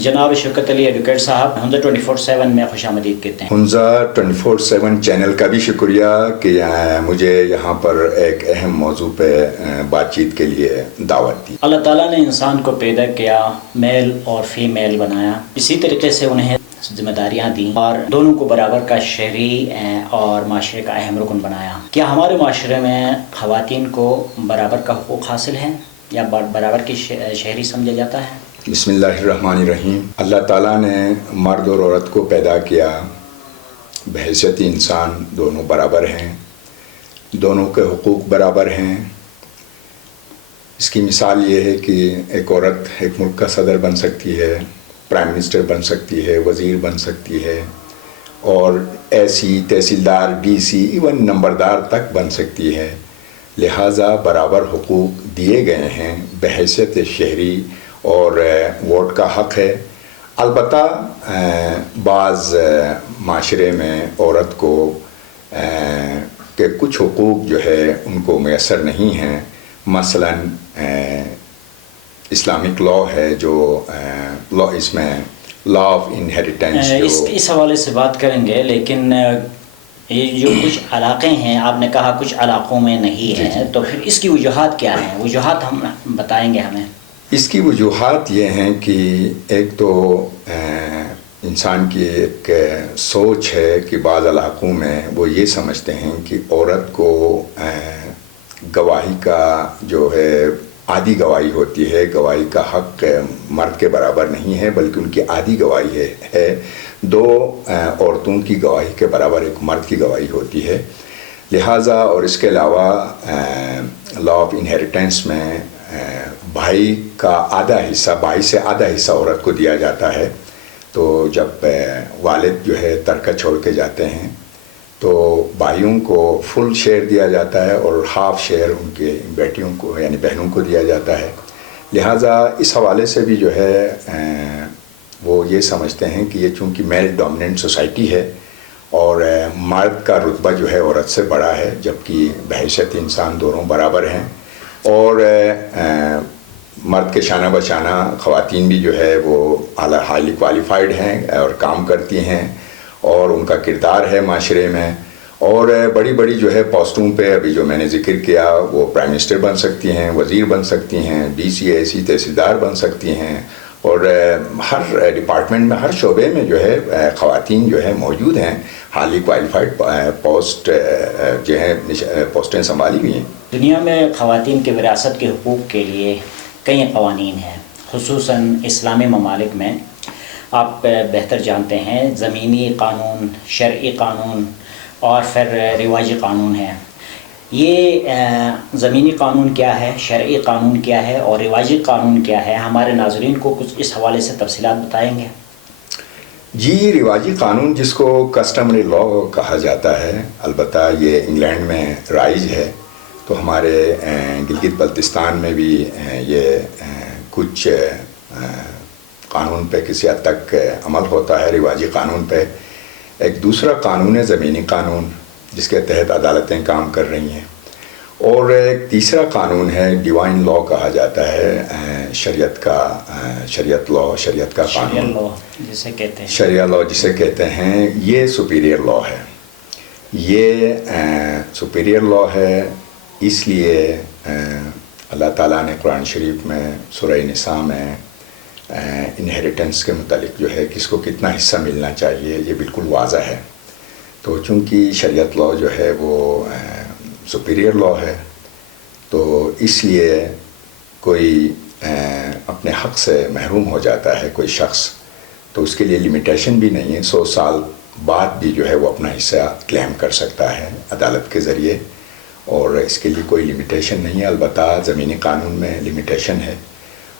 جناب شوکت علی ایڈوکیٹ صاحب حنزہ 24/7 میں خوش آمدید کہتے ہیں۔ حنزہ 24/7 چینل کا بھی شکریہ کہ مجھے یہاں پر ایک اہم موضوع پہ بات چیت کے لیے دعوت دی۔ اللہ تعالیٰ نے انسان کو پیدا کیا، میل اور فیمیل بنایا، اسی طریقے سے انہیں ذمہ داریاں دیں اور دونوں کو برابر کا شہری اور معاشرے کا اہم رکن بنایا۔ کیا ہمارے معاشرے میں خواتین کو برابر کا حقوق حاصل ہے یا برابر کی شہری سمجھا جاتا ہے؟ بسم اللہ الرحمن الرحیم۔ اللہ تعالیٰ نے مرد اور عورت کو پیدا کیا، بحیثیت انسان دونوں برابر ہیں، دونوں کے حقوق برابر ہیں۔ اس کی مثال یہ ہے کہ ایک عورت ایک ملک کا صدر بن سکتی ہے، پرائم منسٹر بن سکتی ہے، وزیر بن سکتی ہے، اور ایسی تحصیلدار، ڈی سی، ایون نمبردار تک بن سکتی ہے۔ لہٰذا برابر حقوق دیے گئے ہیں بحیثیت شہری، اور ووٹ کا حق ہے۔ البتہ بعض معاشرے میں عورت کو کہ کچھ حقوق جو ہے ان کو میسر نہیں ہیں۔ مثلاً اسلامک لاء ہے جو اس میں لا آف انہیریٹنس، اس حوالے سے بات کریں گے، لیکن یہ جو کچھ علاقے ہیں، آپ نے کہا کچھ علاقوں میں نہیں ہے، تو پھر اس کی وجوہات کیا ہیں؟ وجوہات ہم بتائیں گے ہمیں۔ اس کی وجوہات یہ ہیں کہ ایک تو انسان کی ایک سوچ ہے کہ بعض علاقوں میں وہ یہ سمجھتے ہیں کہ عورت کو گواہی کا جو ہے آدھی گواہی ہوتی ہے، گواہی کا حق مرد کے برابر نہیں ہے، بلکہ ان کی آدھی گواہی ہے، دو عورتوں کی گواہی کے برابر ایک مرد کی گواہی ہوتی ہے۔ لہٰذا اور اس کے علاوہ لا آف انہیریٹنس میں بھائی کا آدھا حصہ، بھائی سے آدھا حصہ عورت کو دیا جاتا ہے۔ تو جب والد جو ہے ترکہ چھوڑ کے جاتے ہیں تو بھائیوں کو فل شیئر دیا جاتا ہے اور ہاف شیئر ان کے بیٹیوں کو یعنی بہنوں کو دیا جاتا ہے۔ لہٰذا اس حوالے سے بھی جو ہے وہ یہ سمجھتے ہیں کہ یہ چونکہ میل ڈومیننٹ سوسائٹی ہے اور مرد کا رتبہ جو ہے عورت سے بڑا ہے، جبکہ بحیثیت انسان دونوں برابر ہیں، اور مرد کے شانہ بشانہ خواتین بھی جو ہے وہ ہائیلی کوالیفائڈ ہیں اور کام کرتی ہیں، اور ان کا کردار ہے معاشرے میں، اور بڑی بڑی جو ہے پوسٹوں پہ ابھی جو میں نے ذکر کیا وہ پرائم منسٹر بن سکتی ہیں، وزیر بن سکتی ہیں، ڈی سی ایسی تحصیلدار بن سکتی ہیں، اور ہر ڈپارٹمنٹ میں، ہر شعبے میں جو ہے خواتین جو ہے موجود ہیں، ہائیلی کوالیفائڈ پوسٹ جو ہیں پوسٹیں سنبھالی ہوئی ہیں۔ دنیا میں خواتین کے وراثت کے حقوق کے لیے کئی قوانین ہیں، خصوصاً اسلامی ممالک میں آپ بہتر جانتے ہیں زمینی قانون، شرعی قانون اور پھر رواجی قانون ہے۔ یہ زمینی قانون کیا ہے، شرعی قانون کیا ہے اور رواجی قانون کیا ہے؟ ہمارے ناظرین کو کچھ اس حوالے سے تفصیلات بتائیں گے؟ جی، رواجی قانون جس کو کسٹمری لاء کہا جاتا ہے، البتہ یہ انگلینڈ میں رائج ہے، تو ہمارے گلگت بلتستان میں بھی یہ کچھ قانون پہ کسی حد تک عمل ہوتا ہے، رواجی قانون پہ۔ ایک دوسرا قانون ہے زمینی قانون، جس کے تحت عدالتیں کام کر رہی ہیں، اور ایک تیسرا قانون ہے ڈیوائن لاء کہا جاتا ہے، شریعت کا قانون، شریعہ لاء جسے کہتے ہیں، یہ سپیریئر لاء ہے۔ یہ سپیریئر لاء ہے، اس لیے اللہ تعالیٰ نے قرآن شریف میں سورہ نساء میں انہیریٹنس کے متعلق جو ہے کس کو کتنا حصہ ملنا چاہیے یہ بالکل واضح ہے۔ تو چونکہ شریعت لاء جو ہے وہ سپیریئر لاء ہے، تو اس لیے کوئی اپنے حق سے محروم ہو جاتا ہے کوئی شخص، تو اس کے لیے لمیٹیشن بھی نہیں ہے، 100 سال بعد بھی جو ہے وہ اپنا حصہ کلیم کر سکتا ہے عدالت کے ذریعے، اور اس کے لیے کوئی لمیٹیشن نہیں ہے۔ البتہ زمینی قانون میں لمیٹیشن ہے،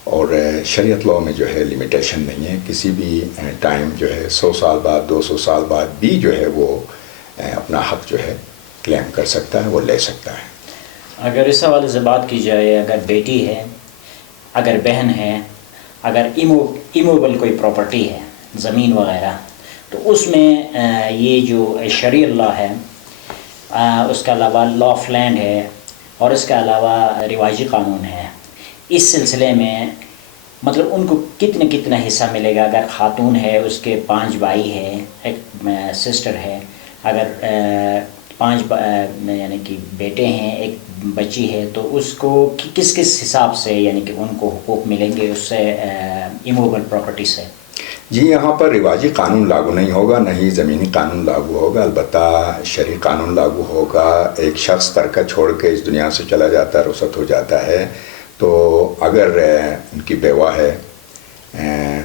اور شریعت لاء میں جو ہے لمیٹیشن نہیں ہے، کسی بھی ٹائم جو ہے 100 سال بعد، 200 سال بعد بھی جو ہے وہ اپنا حق جو ہے کلیم کر سکتا ہے، وہ لے سکتا ہے۔ اگر اس حوالے سے بات کی جائے، اگر بیٹی ہے، اگر بہن ہے، اگر ایموبل کوئی پراپرٹی ہے، زمین وغیرہ، تو اس میں یہ جو شرعی لاء ہے، اس کے علاوہ لا آف لینڈ ہے، اور اس کے علاوہ رواجی قانون ہے، اس سلسلے میں مطلب ان کو کتنا حصہ ملے گا؟ اگر خاتون ہے اس کے 5 بھائی ہے، ایک سسٹر ہے، اگر 5 یعنی کہ بیٹے ہیں، ایک بچی ہے، تو اس کو کس حساب سے یعنی کہ ان کو حقوق ملیں گے اس سے ایموویبل پراپرٹی سے؟ جی یہاں پر رواجی قانون لاگو نہیں ہوگا، نہ ہی زمینی قانون لاگو ہوگا، البتہ شرعی قانون لاگو ہوگا۔ ایک شخص ترکہ چھوڑ کے اس دنیا سے چلا جاتا ہے، رخصت ہو جاتا ہے، تو اگر ان کی بیوہ ہے،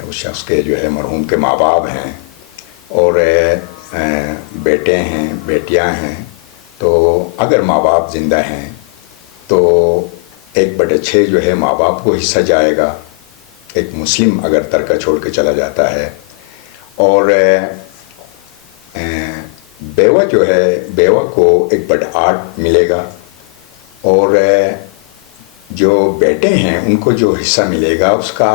اس شخص کے جو ہے مرحوم کے ماں باپ ہیں اور بیٹے ہیں، بیٹیاں ہیں، تو اگر ماں باپ زندہ ہیں تو 1/6 جو ہے ماں باپ کو حصہ جائے گا، ایک مسلم اگر ترکہ چھوڑ کے چلا جاتا ہے، اور بیوہ جو ہے بیوہ کو 1/8 ملے گا، اور جو بیٹے ہیں ان کو جو حصہ ملے گا اس کا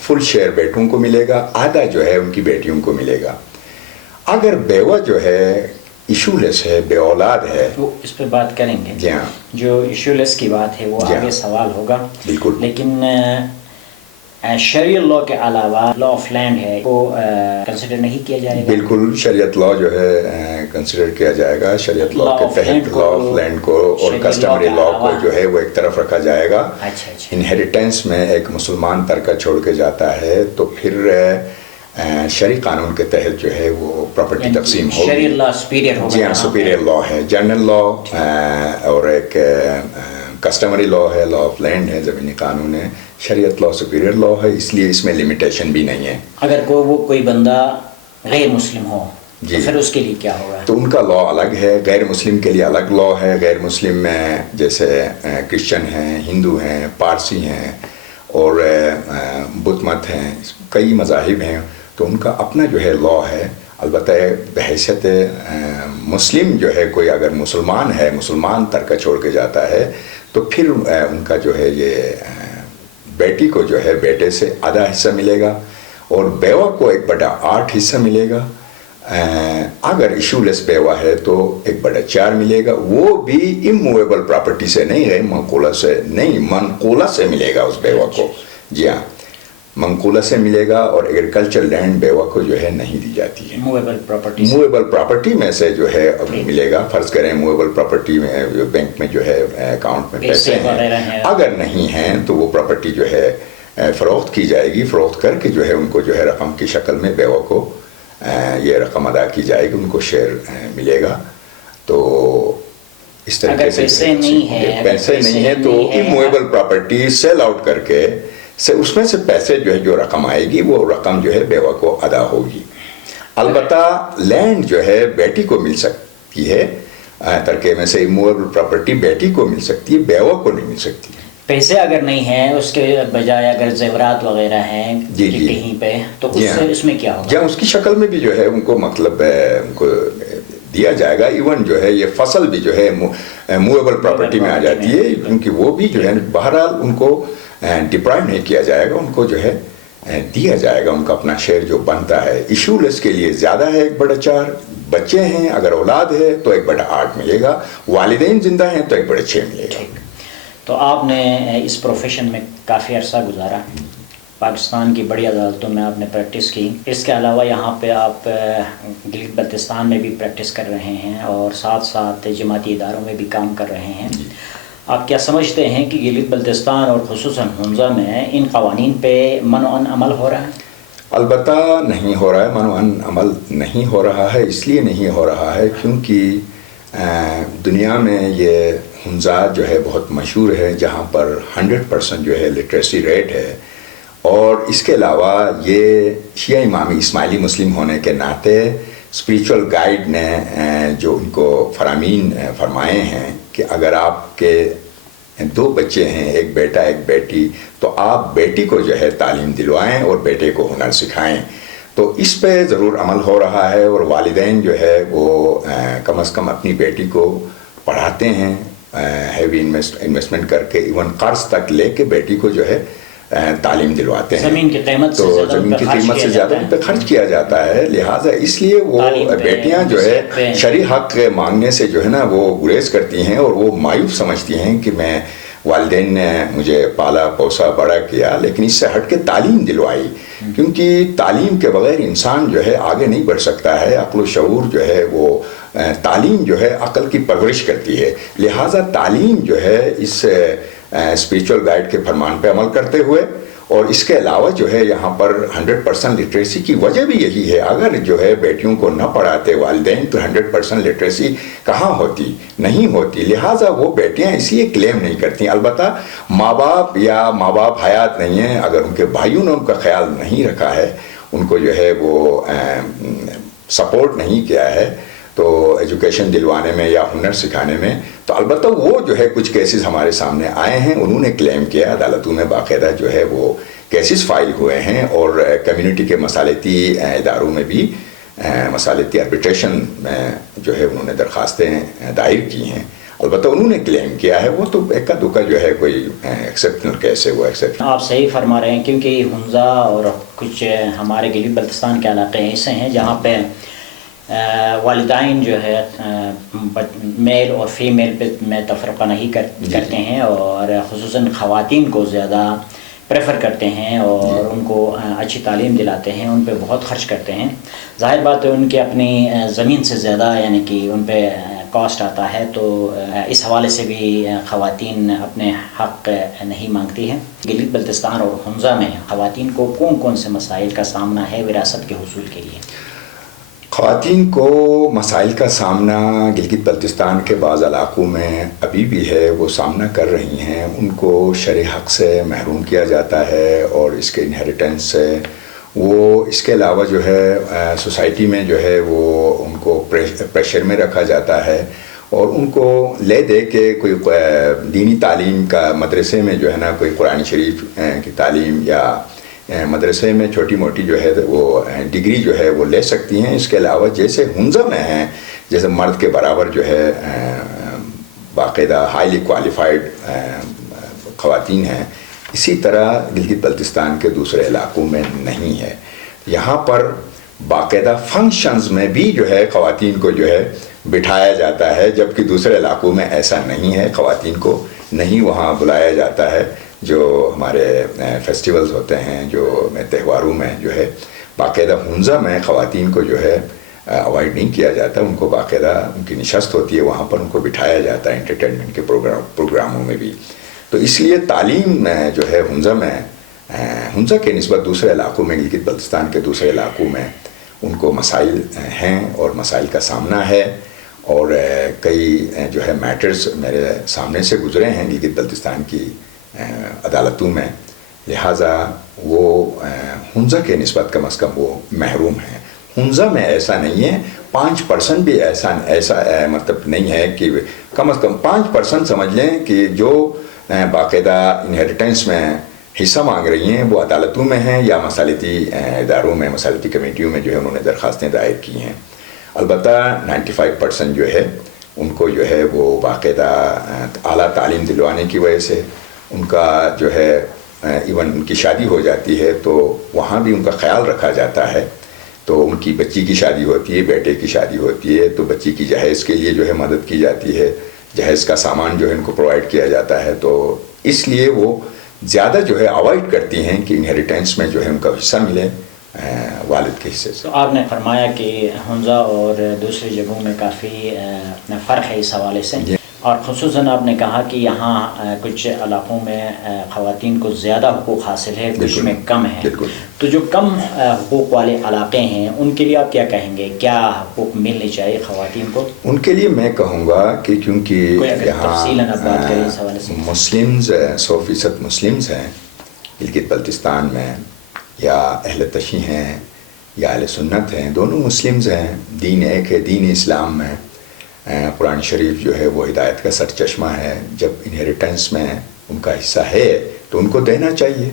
فل شیئر بیٹوں کو ملے گا، آدھا جو ہے ان کی بیٹیوں کو ملے گا۔ اگر بیوہ جو ہے ایشو لیس ہے، بے اولاد ہے، وہ اس پہ بات کریں گے۔ جی ہاں، جو ایشو لیس کی بات ہے وہ آگے سوال ہوگا، بالکل، لیکن شریعت لاء کے علاوہ لاء آف لینڈ ہے وہ کنسیڈر نہیں کیا جائے گا؟ بالکل، شریعت لاء جو ہے کنسیڈر کیا جائے گا، شریعت لاء کے تحت لاء آف لینڈ کو اور کسٹمری لاء کو جو ہے وہ ایک طرف رکھا جائے گا۔ انہیریٹنس میں ایک مسلمان ترکہ چھوڑ کے جاتا ہے تو پھر شرعی قانون کے تحت جو ہے وہ پراپرٹی تقسیم ہوگی۔ شریعت لاء سپیریئر ہوگا؟ جی ہاں، سپیریئر لاء ہے، جنرل لاء اور ایک کسٹمری لاء ہے، لاء آف لینڈ ہے، زمینی قانون ہے، شریعت لاء سپیریئر لاء ہے، اس لیے اس میں لمیٹیشن بھی نہیں ہے۔ اگر کوئی بندہ غیر مسلم ہو تو پھر اس کے لیے کیا ہوگا؟ تو ان کا لاء الگ ہے، غیر مسلم کے لیے الگ لاء ہے۔ غیر مسلم میں جیسے کرسچن ہیں، ہندو ہیں، پارسی ہیں اور بدھ مت ہیں، کئی مذاہب ہیں، تو ان کا اپنا جو ہے لاء ہے۔ البتہ بحیثیت مسلم جو ہے کوئی اگر مسلمان ہے، مسلمان ترکہ چھوڑ کے جاتا ہے تو پھر ان کا جو ہے یہ بیٹی کو جو ہے بیٹے سے آدھا حصہ ملے گا اور بیوہ کو 1/8 حصہ ملے گا۔ اگر ایشو لیس بیوہ ہے تو 1/4 ملے گا، وہ بھی اموویبل پراپرٹی سے نہیں ہے، منقولہ سے ملے گا اس بیوہ کو۔ جی ہاں، منقولہ سے ملے گا، اور ایگریکلچر لینڈ بیوہ کو جو ہے نہیں دی جاتی ہے۔ موویبل پراپرٹی میں سے جو ہے ملے گا۔ فرض کریں موویبل پراپرٹی میں بینک میں جو ہے اکاؤنٹ میں پیسے ہیں، اگر نہیں ہیں تو وہ پراپرٹی جو ہے فروخت کی جائے گی، فروخت کر کے جو ہے ان کو جو ہے رقم کی شکل میں بیوہ کو یہ رقم ادا کی جائے گی، ان کو شیئر ملے گا۔ تو اس طریقے سے پیسے نہیں ہے تو اموویبل پراپرٹی سیل آؤٹ کر کے اس میں سے پیسے جو ہے جو رقم آئے گی وہ رقم جو ہے بیوہ کو ادا ہوگی۔ البتہ لینڈ جو ہے بیٹی کو مل سکتی ہے، ترکے میں سے اموویبل پراپرٹی بیٹی کو مل سکتی ہے، بیوہ کو نہیں مل سکتی۔ پیسے اگر نہیں ہیں، اس کے بجائے اگر زیورات وغیرہ ہیں کہیں پہ، تو اس میں کیا ہوگا؟ جہاں اس کی شکل میں بھی جو ہے ان کو مطلب ان کو دیا جائے گا۔ ایون جو ہے یہ فصل بھی جو ہے موویبل پراپرٹی میں آ جاتی ہے، کیونکہ وہ بھی جو ہے بہرحال ان کو ڈپرائیو نہیں کیا جائے گا، ان کو جو ہے دیا جائے گا ان کا اپنا شیئر جو بنتا ہے۔ ایشو لیس کے لیے زیادہ ہے 1/4، بچے ہیں اگر اولاد ہے تو 1/8 ملے گا، والدین زندہ ہیں تو 1/6 ملے گا۔ تو آپ نے اس پروفیشن میں کافی عرصہ گزارا، پاکستان کی بڑی عدالتوں میں آپ نے پریکٹس کی، اس کے علاوہ یہاں پہ آپ گلگت بلتستان میں بھی پریکٹس کر رہے ہیں اور ساتھ ساتھ جماعتی اداروں میں بھی کام کر رہے ہیں۔ آپ کیا سمجھتے ہیں کہ گلگت بلتستان اور خصوصاً حنزہ میں ان قوانین پہ منع عمل ہو رہا ہے؟ البتہ نہیں ہو رہا ہے، منع عمل نہیں ہو رہا ہے۔ اس لیے نہیں ہو رہا ہے کیونکہ دنیا میں یہ حنزہ جو ہے بہت مشہور ہے، جہاں پر 100% جو ہے لٹریسی ریٹ ہے، اور اس کے علاوہ یہ شیعہ امامی اسماعیلی مسلم ہونے کے ناطے اسپریچول گائیڈ نے جو ان کو فرامین فرمائے ہیں کہ اگر آپ کے 2 بچے ہیں، ایک بیٹا ایک بیٹی، تو آپ بیٹی کو جو ہے تعلیم دلوائیں اور بیٹے کو ہنر سکھائیں۔ تو اس پہ ضرور عمل ہو رہا ہے، اور والدین جو ہے وہ کم از کم اپنی بیٹی کو پڑھاتے ہیں، ہیوی انویسٹمنٹ کر کے، ایون قرض تک لے کے بیٹی کو جو ہے تعلیم دلواتے ہیں۔ زمین کی قیمت سے زیادہ ان پہ خرچ کیا جاتا ہے، لہٰذا اس لیے وہ بیٹیاں جو ہے شرعی حق مانگنے سے جو ہے نا وہ گریز کرتی ہیں، اور وہ مایوس سمجھتی ہیں کہ میں والدین نے مجھے پالا پوسا بڑا کیا، لیکن اس سے ہٹ کے تعلیم دلوائی، کیونکہ تعلیم کے بغیر انسان جو ہے آگے نہیں بڑھ سکتا ہے۔ عقل و شعور جو ہے وہ تعلیم جو ہے عقل کی پرورش کرتی ہے، لہٰذا تعلیم جو ہے اس اسپریچول گائیڈ کے فرمان پہ عمل کرتے ہوئے، اور اس کے علاوہ جو ہے یہاں پر 100% لٹریسی کی وجہ بھی یہی ہے۔ اگر جو ہے بیٹیوں کو نہ پڑھاتے والدین تو 100% لٹریسی کہاں ہوتی؟ نہیں ہوتی، لہٰذا وہ بیٹیاں اس لیے کلیم نہیں کرتی۔ البتہ ماں باپ حیات نہیں ہیں، اگر ان کے بھائیوں نے ان کا خیال نہیں رکھا ہے، ان کو جو ہے وہ سپورٹ نہیں کیا ہے تو ایجوکیشن دلوانے میں یا ہنر سکھانے میں، تو البتہ وہ جو ہے کچھ کیسز ہمارے سامنے آئے ہیں، انہوں نے کلیم کیا، عدالتوں میں باقاعدہ جو ہے وہ کیسز فائل ہوئے ہیں، اور کمیونٹی کے مصالحتی اداروں میں بھی مصالحتی آربیٹریشن میں جو ہے انہوں نے درخواستیں دائر کی ہیں۔ البتہ انہوں نے کلیم کیا ہے، وہ تو ایک کا دکا جو ہے کوئی ایکسیپشنل کیس ہے، وہ ایکسیپشن۔ آپ صحیح فرما رہے ہیں، کیونکہ ہنزا اور کچھ ہمارے گلگت بلتستان کے علاقے ایسے ہیں جہاں پہ والدین جو ہے میل اور فیمیل پہ میں تفرقہ نہیں کرتے ہیں، اور خصوصاً خواتین کو زیادہ پریفر کرتے ہیں اور ان کو اچھی تعلیم دلاتے ہیں، ان پہ بہت خرچ کرتے ہیں۔ ظاہر بات ہے ان کی اپنی زمین سے زیادہ یعنی کہ ان پہ کاسٹ آتا ہے، تو اس حوالے سے بھی خواتین اپنے حق نہیں مانگتی ہیں۔ گلگت بلتستان اور ہنزا میں خواتین کو کون کون سے مسائل کا سامنا ہے وراثت کے حصول کے لیے؟ خواتین کو مسائل کا سامنا گلگت بلتستان کے بعض علاقوں میں ابھی بھی ہے، وہ سامنا کر رہی ہیں۔ ان کو شرعی حق سے محروم کیا جاتا ہے، اور اس کے انہیریٹنس سے وہ، اس کے علاوہ جو ہے سوسائٹی میں جو ہے وہ ان کو پریشر میں رکھا جاتا ہے، اور ان کو لے دے کے کوئی دینی تعلیم کا مدرسے میں جو ہے نا کوئی قرآن شریف کی تعلیم، یا مدرسے میں چھوٹی موٹی جو ہے وہ ڈگری جو ہے وہ لے سکتی ہیں۔ اس کے علاوہ جیسے ہنزا میں ہیں، جیسے مرد کے برابر جو ہے باقاعدہ ہائیلی کوالیفائڈ خواتین ہیں، اسی طرح گلگت بلتستان کے دوسرے علاقوں میں نہیں ہے۔ یہاں پر باقاعدہ فنکشنز میں بھی جو ہے خواتین کو جو ہے بٹھایا جاتا ہے، جبکہ دوسرے علاقوں میں ایسا نہیں ہے، خواتین کو نہیں وہاں بلایا جاتا ہے۔ جو ہمارے فیسٹیولز ہوتے ہیں، جو تہواروں میں جو ہے باقاعدہ ہنزا میں خواتین کو جو ہے اوائڈ نہیں کیا جاتا، ان کو باقاعدہ ان کی نشست ہوتی ہے، وہاں پر ان کو بٹھایا جاتا ہے انٹرٹینمنٹ کے پروگراموں میں بھی۔ تو اس لیے تعلیم جو ہے ہنزا کے نسبت دوسرے علاقوں میں، گلگت بلتستان کے دوسرے علاقوں میں ان کو مسائل ہیں اور مسائل کا سامنا ہے، اور کئی جو ہے میٹرز میرے سامنے سے گزرے ہیں گلگت بلتستان کی عدالتوں میں، لہٰذا وہ ہنزا کے نسبت کم از کم وہ محروم ہیں۔ ہنزا میں ایسا نہیں ہے، 5% بھی ایسا مطلب نہیں ہے کہ کم از کم 5% سمجھ لیں کہ جو باقاعدہ انہیریٹنس میں حصہ مانگ رہی ہیں وہ عدالتوں میں ہیں یا مصالحتی اداروں میں، مصالحتی کمیٹیوں میں جو ہے انہوں نے درخواستیں دائر کی ہیں۔ البتہ 95% جو ہے ان کو جو ہے وہ باقاعدہ اعلیٰ تعلیم دلوانے کی وجہ سے ان کا جو ہے ایون ان کی شادی ہو جاتی ہے تو وہاں بھی ان کا خیال رکھا جاتا ہے، تو ان کی بچی کی شادی ہوتی ہے، بیٹے کی شادی ہوتی ہے تو بچی کی جہیز کے لیے جو ہے مدد کی جاتی ہے، جہیز کا سامان جو ہے ان کو پرووائڈ کیا جاتا ہے، تو اس لیے وہ زیادہ جو ہے اوائڈ کرتی ہیں کہ انہیریٹنس میں جو ہے ان کا حصہ ملے والد کے حصے سے۔ تو آپ نے فرمایا کہ ہنزا اور دوسری جگہوں میں کافی فرق ہے اس حوالے سے، اور خصوصاً آپ نے کہا کہ یہاں کچھ علاقوں میں خواتین کو زیادہ حقوق حاصل ہے، کچھ میں کم ہے۔ تو جو کم حقوق والے علاقے ہیں ان کے لیے آپ کیا کہیں گے؟ کیا حقوق ملنے چاہیے خواتین کو؟ ان کے لیے میں کہوں گا کہ کیونکہ یہاں مسلمز 100% مسلمز ہیں گلگت بلتستان میں، یا اہل تشیع ہیں یا اہل سنت ہیں، دونوں مسلمز ہیں، دین ایک ہے، دین اسلام میں قرآن شریف جو ہے وہ ہدایت کا سر چشمہ ہے۔ جب انہیریٹنس میں ان کا حصہ ہے تو ان کو دینا چاہیے،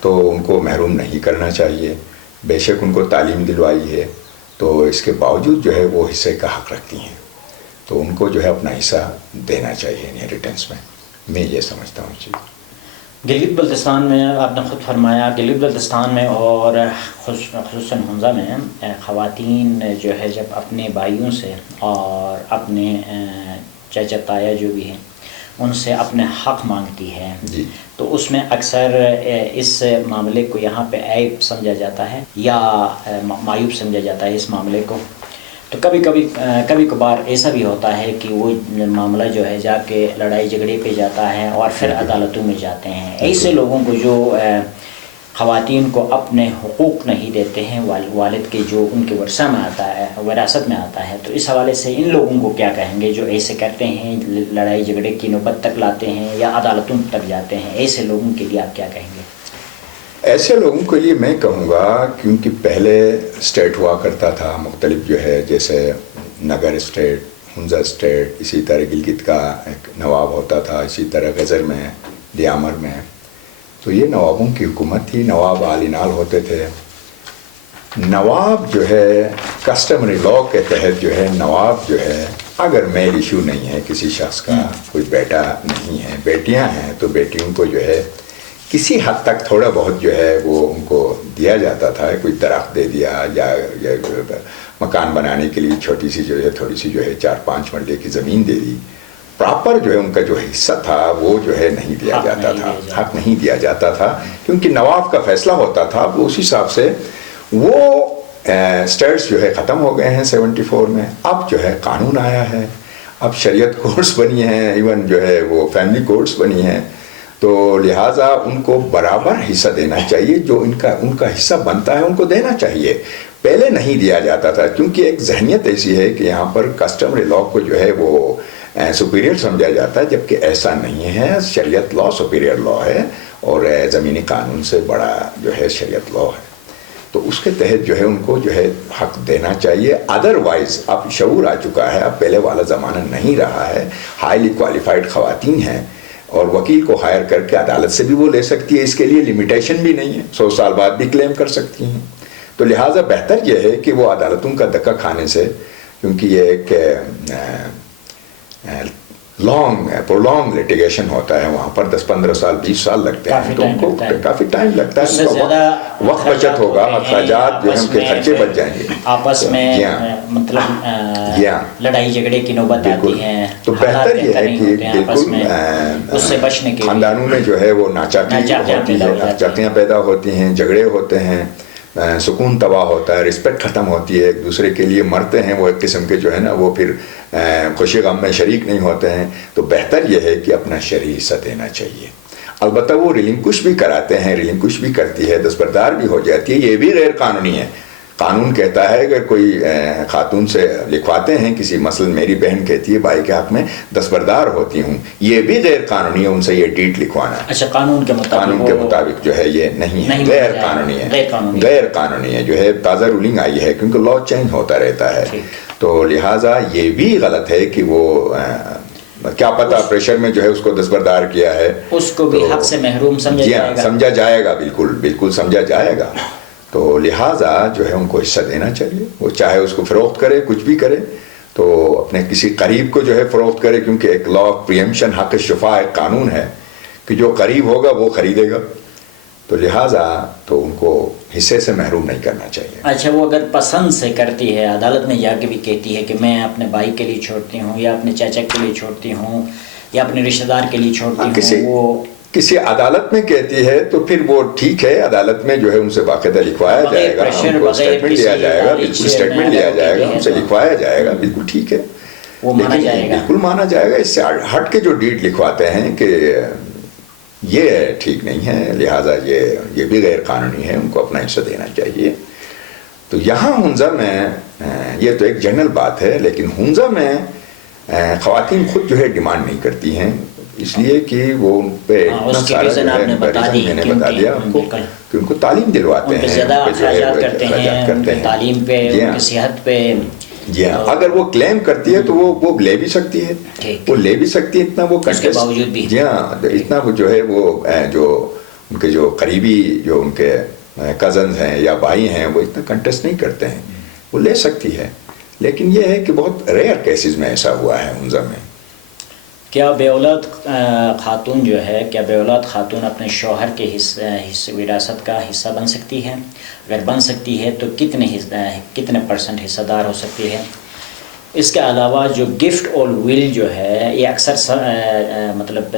تو ان کو محروم نہیں کرنا چاہیے۔ بے شک ان کو تعلیم دلوائی ہے تو اس کے باوجود جو ہے وہ حصے کا حق رکھتی ہیں، تو ان کو جو ہے اپنا حصہ دینا چاہیے انہیریٹنس میں یہ سمجھتا ہوں۔ جی گلگت بلتستان میں آپ نے خود فرمایا، گلگت بلتستان میں اور خصوصاً ہنزا میں خواتین جو ہے جب اپنے بھائیوں سے اور اپنے چچا تایا جو بھی ہیں ان سے اپنے حق مانگتی ہے جی تو اس میں اکثر اس معاملے کو یہاں پہ عیب سمجھا جاتا ہے یا معیوب سمجھا جاتا ہے اس معاملے کو. تو کبھی کبھار ایسا بھی ہوتا ہے کہ وہ معاملہ جو ہے جا کے لڑائی جھگڑے پہ جاتا ہے اور پھر عدالتوں میں جاتے ہیں. ایسے لوگوں کو جو خواتین کو اپنے حقوق نہیں دیتے ہیں والد کے جو ان کے ورثہ میں آتا ہے وراثت میں آتا ہے, تو اس حوالے سے ان لوگوں کو کیا کہیں گے جو ایسے کرتے ہیں, لڑائی جھگڑے کی نوبت تک لاتے ہیں یا عدالتوں تک جاتے ہیں؟ ایسے لوگوں کے لیے آپ کیا کہیں گے؟ ایسے لوگوں کے لیے میں کہوں گا کیونکہ پہلے اسٹیٹ ہوا کرتا تھا مختلف جو ہے, جیسے نگر اسٹیٹ, ہنزا اسٹیٹ, اسی طرح گلگت کا ایک نواب ہوتا تھا, اسی طرح غزر میں, دیامر میں. تو یہ نوابوں کی حکومت تھی, نواب عالی نال ہوتے تھے. نواب جو ہے کسٹمری لاء کے تحت جو ہے نواب جو ہے اگر میل ایشو نہیں ہے کسی شخص کا, کوئی بیٹا نہیں ہے, بیٹیاں ہیں تو بیٹیوں کو جو ہے کسی حد تک تھوڑا بہت جو ہے وہ ان کو دیا جاتا تھا, کوئی درخت دے دیا یا مکان بنانے کے لیے چھوٹی سی جو ہے تھوڑی سی جو ہے 4-5 مرلے کی زمین دے دی. پراپر جو ہے ان کا جو حصہ تھا وہ جو ہے نہیں دیا جاتا تھا, حق نہیں دیا جاتا تھا, کیونکہ نواب کا فیصلہ ہوتا تھا. اس حساب سے وہ اسٹیٹس جو ہے ختم ہو گئے ہیں 74 میں. اب جو ہے قانون آیا ہے, اب شریعت کورٹس بنی ہیں, ایون جو ہے وہ فیملی کورٹس بنی ہیں, تو لہٰذا ان کو برابر حصہ دینا چاہیے. جو ان کا حصہ بنتا ہے ان کو دینا چاہیے. پہلے نہیں دیا جاتا تھا کیونکہ ایک ذہنیت ایسی ہے کہ یہاں پر کسٹمری لاء کو جو ہے وہ سپیریئر سمجھا جاتا ہے, جبکہ ایسا نہیں ہے. شریعت لاء سپیریئر لاء ہے اور زمینی قانون سے بڑا جو ہے شریعت لاء ہے. تو اس کے تحت جو ہے ان کو جو ہے حق دینا چاہیے. ادروائز اب شعور آ چکا ہے, اب پہلے والا زمانہ نہیں رہا ہے. ہائیلی کوالیفائڈ خواتین ہیں اور وکیل کو ہائر کر کے عدالت سے بھی وہ لے سکتی ہے. اس کے لیے لمیٹیشن بھی نہیں ہے, 100 سال بعد بھی کلیم کر سکتی ہیں. تو لہٰذا بہتر یہ ہے کہ وہ عدالتوں کا دھکا کھانے سے, کیونکہ یہ ایک پرولونگ لیٹیگیشن ہوتا ہے وہاں پر, 10-15 سال 20 سال لگتے ہیں, تو ان کو کافی ٹائم لگتا ہے. ان کا وقت بچت ہوگا, اخراجات جو ہیں ان کے خرچے بچ جائیں گے. آپس میں مطلب لڑائی جھگڑے کی نوبت آتی ہے, تو بہتر یہ ہے کہ بالکل اس سے بچنے کے خاندانوں میں جو ہے وہ ناچاکیاں پیدا ہوتی ہیں, جھگڑے ہوتے ہیں, سکون تباہ ہوتا ہے, رسپیکٹ ختم ہوتی ہے, ایک دوسرے کے لیے مرتے ہیں وہ, ایک قسم کے جو ہے نا وہ پھر خوشی غم میں شریک نہیں ہوتے ہیں. تو بہتر یہ ہے کہ اپنا شرعی حصہ دینا چاہیے. البتہ وہ ریلنکوش بھی کراتے ہیں, ریلنکوش بھی کرتی ہے, دستبردار بھی ہو جاتی ہے. یہ بھی غیر قانونی ہے. قانون کہتا ہے اگر کوئی خاتون سے لکھواتے ہیں کسی, مثلا میری بہن کہتی ہے بھائی کے حق میں دستبردار ہوتی ہوں, یہ بھی غیر قانونی ہے ان سے یہ ڈیٹ لکھوانا. اچھا, قانون کے مطابق جو ہے یہ نہیں ہے, غیر قانونی ہے, غیر قانونی ہے. جو ہے تازہ رولنگ آئی ہے کیونکہ لاء چینج ہوتا رہتا ہے. تو لہٰذا یہ بھی غلط ہے کہ وہ کیا پتہ پریشر میں جو ہے اس کو دستبردار کیا ہے, اس کو بھی حق سے محروم سمجھا جائے گا. بالکل سمجھا جائے گا. تو لہٰذا جو ہے ان کو حصہ دینا چاہیے. وہ چاہے اس کو فروخت کرے, کچھ بھی کرے, تو اپنے کسی قریب کو جو ہے فروخت کرے, کیونکہ ایک لا آف پریمپشن حق شفاء ایک قانون ہے کہ جو قریب ہوگا وہ خریدے گا. تو لہٰذا تو ان کو حصے سے محروم نہیں کرنا چاہیے. اچھا, وہ اگر پسند سے کرتی ہے, عدالت میں جا کے بھی کہتی ہے کہ میں اپنے بھائی کے لیے چھوڑتی ہوں یا اپنے چاچا کے لیے چھوڑتی ہوں یا اپنے رشتہ دار کے لیے چھوڑتی ہوں, وہ کسی عدالت میں کہتی ہے تو پھر وہ ٹھیک ہے, عدالت میں جو ہے ان سے باقاعدہ لکھوایا جائے گا, ان کو اسٹیٹمنٹ لیا جائے گا, بالکل اسٹیٹمنٹ لیا جائے گا, ان سے لکھوایا جائے گا, بالکل ٹھیک ہے, لیکن بالکل مانا جائے گا. اس سے ہٹ کے جو ڈیٹ لکھواتے ہیں کہ یہ ٹھیک نہیں ہے, لہٰذا یہ بھی غیر قانونی ہے, ان کو اپنا حصہ دینا چاہیے. تو یہاں ہنزا میں یہ تو ایک جنرل بات ہے, لیکن ہنزا میں خواتین خود جو ہے ڈیمانڈ نہیں کرتی ہیں, اس لیے کہ وہ ان پہ اتنا سارا جو ہے میں نے بتا دیا آپ کو کہ ان کو تعلیم دلواتے ہیں, زیادہ اخراجات کرتے ہیں تعلیم پہ, صحت پہ. جی ہاں, اگر وہ کلیم کرتی ہے تو وہ لے بھی سکتی ہے, وہ لے بھی سکتی ہے, اتنا وہ باوجود بھی. جی ہاں, اتنا وہ جو ہے وہ جو ان کے جو قریبی جو ان کے کزنز ہیں یا بھائی ہیں وہ اتنا کنٹیسٹ نہیں کرتے ہیں, وہ لے سکتی ہے. لیکن یہ ہے کہ بہت ریئر کیسز میں ایسا ہوا ہے ہنزا میں. کیا بے اولاد خاتون جو ہے, کیا بے اولاد خاتون اپنے شوہر کے وراثت کا حصہ بن سکتی ہے؟ اگر بن سکتی ہے تو کتنے % حصہ دار ہو سکتی ہے؟ اس کے علاوہ جو گفٹ اور ول جو ہے یہ اکثر مطلب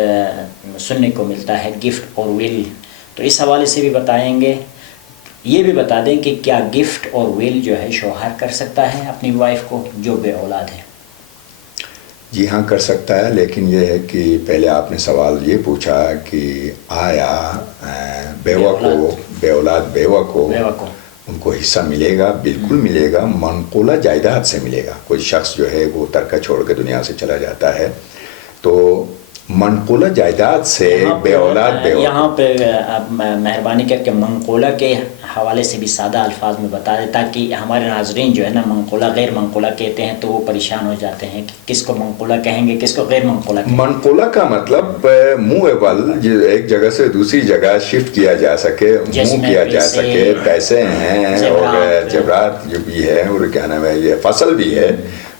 سننے کو ملتا ہے، گفٹ اور ول، تو اس حوالے سے بھی بتائیں گے. یہ بھی بتا دیں کہ کیا گفٹ اور ول جو ہے شوہر کر سکتا ہے اپنی وائف کو جو بے اولاد ہے؟ جی ہاں کر سکتا ہے، لیکن یہ ہے کہ پہلے آپ نے سوال یہ پوچھا کہ آیا بے اولاد بیوہ کو ان کو حصہ ملے گا؟ بالکل ملے گا، منقولہ جائیداد سے ملے گا. کوئی شخص جو ہے وہ ترکہ چھوڑ کے دنیا سے چلا جاتا ہے تو منقولہ جائیداد سے بے اولاد بیوہ. یہاں پہ آپ مہربانی کر کے منقولہ کے حوالے سے بھی سادہ الفاظ میں بتا دیں تاکہ ہمارے ناظرین جو ہے نا منقولہ غیر منقولہ کہتے ہیں تو وہ پریشان ہو جاتے ہیں کہ کس کو منقولہ کہیں گے کس کو غیر منقولہ کہیں گے. منقولہ کا مطلب موویبل، ایک جگہ سے دوسری جگہ شفٹ کیا جا سکے، موو کیا جا سکے. پیسے ہیں اور جبرات جو بھی ہے اور کیا نام ہے یہ فصل بھی ہے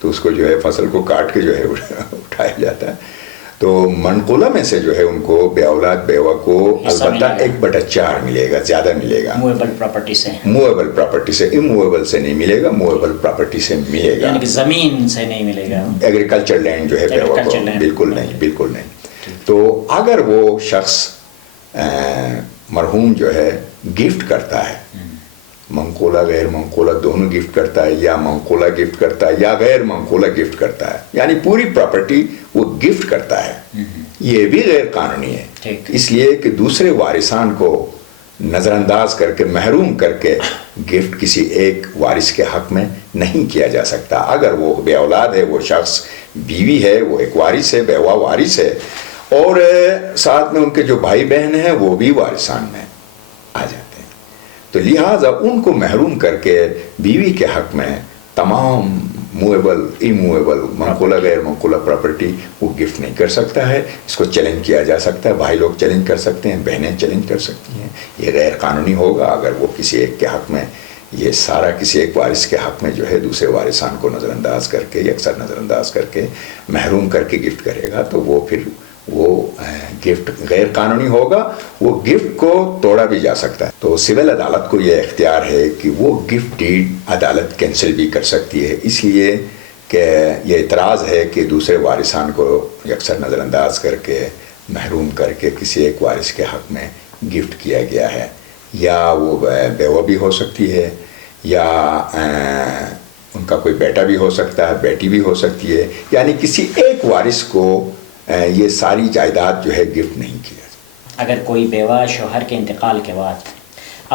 تو اس کو جو ہے فصل کو کاٹ کے جو ہے اٹھایا جاتا ہے. تو منقولہ میں سے جو ہے ان کو بے اولاد بیوہ کو البتہ 1/4 ملے گا، زیادہ ملے گا. موویبل پراپرٹی سے، موویبل پراپرٹی سے، اموویبل سے نہیں ملے گا، موویبل پراپرٹی سے ملے گا. یعنی کہ زمین سے نہیں ملے گا، ایگریکلچر لینڈ جو ہے بیوہ کو بالکل نہیں، بالکل نہیں. تو اگر وہ شخص مرحوم جو ہے گفٹ کرتا ہے، منقولہ غیر منقولہ دونوں گفٹ کرتا ہے، یا منقولہ گفٹ کرتا ہے یا غیر منقولہ گفٹ کرتا ہے، یعنی پوری پراپرٹی وہ گفٹ کرتا ہے، یہ بھی غیر قانونی ہے. اس لیے کہ دوسرے وارثان کو نظر انداز کر کے محروم کر کے گفٹ کسی ایک وارث کے حق میں نہیں کیا جا سکتا. اگر وہ بے اولاد ہے، وہ شخص بیوی ہے، وہ ایک وارث ہے، بیوہ وارث ہے، اور ساتھ میں ان کے جو بھائی بہن ہیں وہ بھی وارثان میں آ جاتے ہیں، تو لہٰذا ان کو محروم کر کے بیوی کے حق میں تمام موویبل، ایموویبل، منقولہ غیر منقولہ پراپرٹی وہ گفٹ نہیں کر سکتا ہے. اس کو چیلنج کیا جا سکتا ہے، بھائی لوگ چیلنج کر سکتے ہیں، بہنیں چیلنج کر سکتی ہیں. یہ غیر قانونی ہوگا اگر وہ کسی ایک کے حق میں یہ سارا کسی ایک وارث کے حق میں جو ہے دوسرے وارثان کو نظر انداز کر کے، اکثر نظر انداز کر کے محروم کر کے گفٹ کرے گا تو وہ پھر وہ گفٹ غیر قانونی ہوگا. وہ گفٹ کو توڑا بھی جا سکتا ہے. تو سول عدالت کو یہ اختیار ہے کہ وہ گفٹ ڈیڈ عدالت کینسل بھی کر سکتی ہے، اس لیے کہ یہ اعتراض ہے کہ دوسرے وارثان کو اکثر نظر انداز کر کے محروم کر کے کسی ایک وارث کے حق میں گفٹ کیا گیا ہے. یا وہ بیوہ بھی ہو سکتی ہے، یا ان کا کوئی بیٹا بھی ہو سکتا ہے، بیٹی بھی ہو سکتی ہے، یعنی کسی ایک وارث کو یہ ساری جائیداد جو ہے گفٹ نہیں کیا. اگر کوئی بیوہ شوہر کے انتقال کے بعد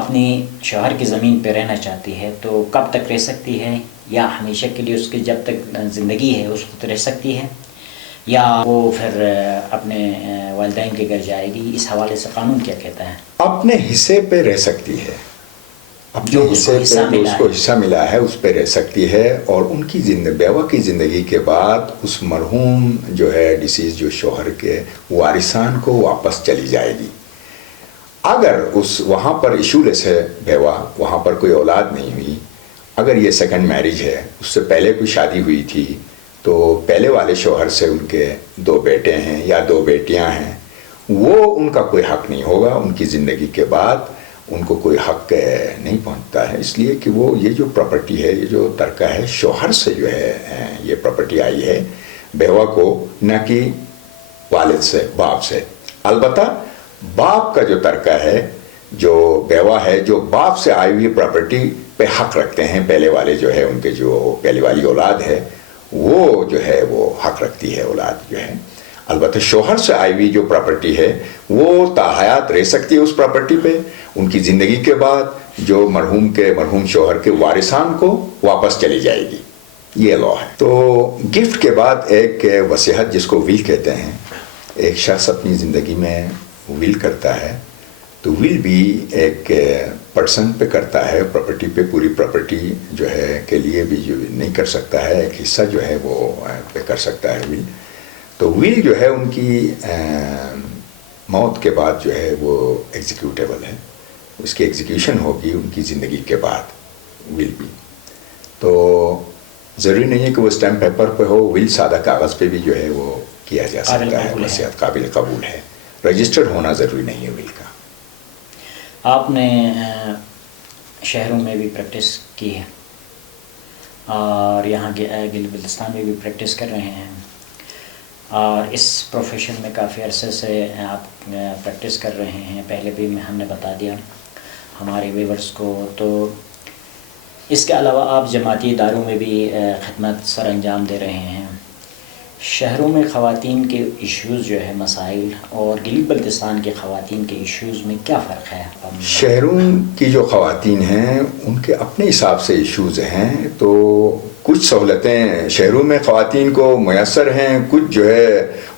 اپنی شوہر کی زمین پہ رہنا چاہتی ہے تو کب تک رہ سکتی ہے، یا ہمیشہ کے لیے اس کی جب تک زندگی ہے اس وقت رہ سکتی ہے، یا وہ پھر اپنے والدین کے گھر جائے گی؟ اس حوالے سے قانون کیا کہتا ہے؟ اپنے حصے پہ رہ سکتی ہے، اپنے حصے پہ جو اس کو حصہ ملا ہے اس پہ رہ سکتی ہے، اور ان کی بیوہ کی زندگی کے بعد اس مرحوم جو ہے ڈیسیز جو شوہر کے وارثان کو واپس چلی جائے گی. اگر اس وہاں پر ایشولیس ہے بیوہ، وہاں پر کوئی اولاد نہیں ہوئی، اگر یہ سیکنڈ میرج ہے، اس سے پہلے کوئی شادی ہوئی تھی تو پہلے والے شوہر سے ان کے 2 بیٹے ہیں یا 2 بیٹیاں ہیں، وہ ان کا کوئی حق نہیں ہوگا. ان کی زندگی کے بعد ان کو کوئی حق نہیں پہنچتا ہے، اس لیے کہ وہ یہ جو پراپرٹی ہے، یہ جو ترکہ ہے، شوہر سے جو ہے یہ پراپرٹی آئی ہے بیوہ کو، نہ کہ والد سے، باپ سے. البتہ باپ کا جو ترکہ ہے، جو بیوہ ہے، جو باپ سے آئی ہوئی پراپرٹی پہ حق رکھتے ہیں پہلے والے جو ہے، ان کے جو پہلے والی اولاد ہے وہ جو ہے وہ حق رکھتی ہے اولاد جو ہے. البتہ شوہر سے آئی ہوئی جو پراپرٹی ہے وہ تاحیات رہ سکتی ہے اس پراپرٹی پہ. ان کی زندگی کے بعد جو مرحوم شوہر کے وارثان کو واپس چلی جائے گی. یہ لا ہے. تو گفٹ کے بعد ایک وصیت جس کو ول کہتے ہیں، ایک شخص اپنی زندگی میں ول کرتا ہے تو ول بھی ایک پرسن پہ کرتا ہے، پراپرٹی پہ، پوری پراپرٹی جو ہے کے لیے بھی جو نہیں کر سکتا ہے، ایک حصہ جو ہے وہ پہ کر سکتا ہے ول. تو ول جو ہے ان کی موت کے بعد جو ہے وہ ایگزیکیوٹیبل ہے، اس کی ایگزیکیوشن ہوگی ان کی زندگی کے بعد ول بھی. تو ضروری نہیں ہے کہ وہ اسٹیمپ پیپر پہ ہو، ول سادہ کاغذ پہ بھی جو ہے وہ کیا جا سکتا ہے، وصیت قابل قبول ہے. رجسٹرڈ ہونا ضروری نہیں ہے ول کا. آپ نے شہروں میں بھی پریکٹس کی ہے اور یہاں گلگت بلتستان میں بھی پریکٹس کر رہے ہیں، اور اس پروفیشن میں کافی عرصے سے آپ پریکٹس کر رہے ہیں، پہلے بھی ہم نے بتا دیا ہمارے ویورز کو۔ تو اس کے علاوہ آپ جماعتی اداروں میں بھی خدمت سر انجام دے رہے ہیں۔ شہروں میں خواتین کے ایشوز جو ہے مسائل اور گلگت بلتستان کے خواتین کے ایشوز میں کیا فرق ہے؟ شہروں کی جو خواتین ہیں ان کے اپنے حساب سے ایشوز ہیں، تو کچھ سہولتیں شہروں میں خواتین کو میسر ہیں، کچھ جو ہے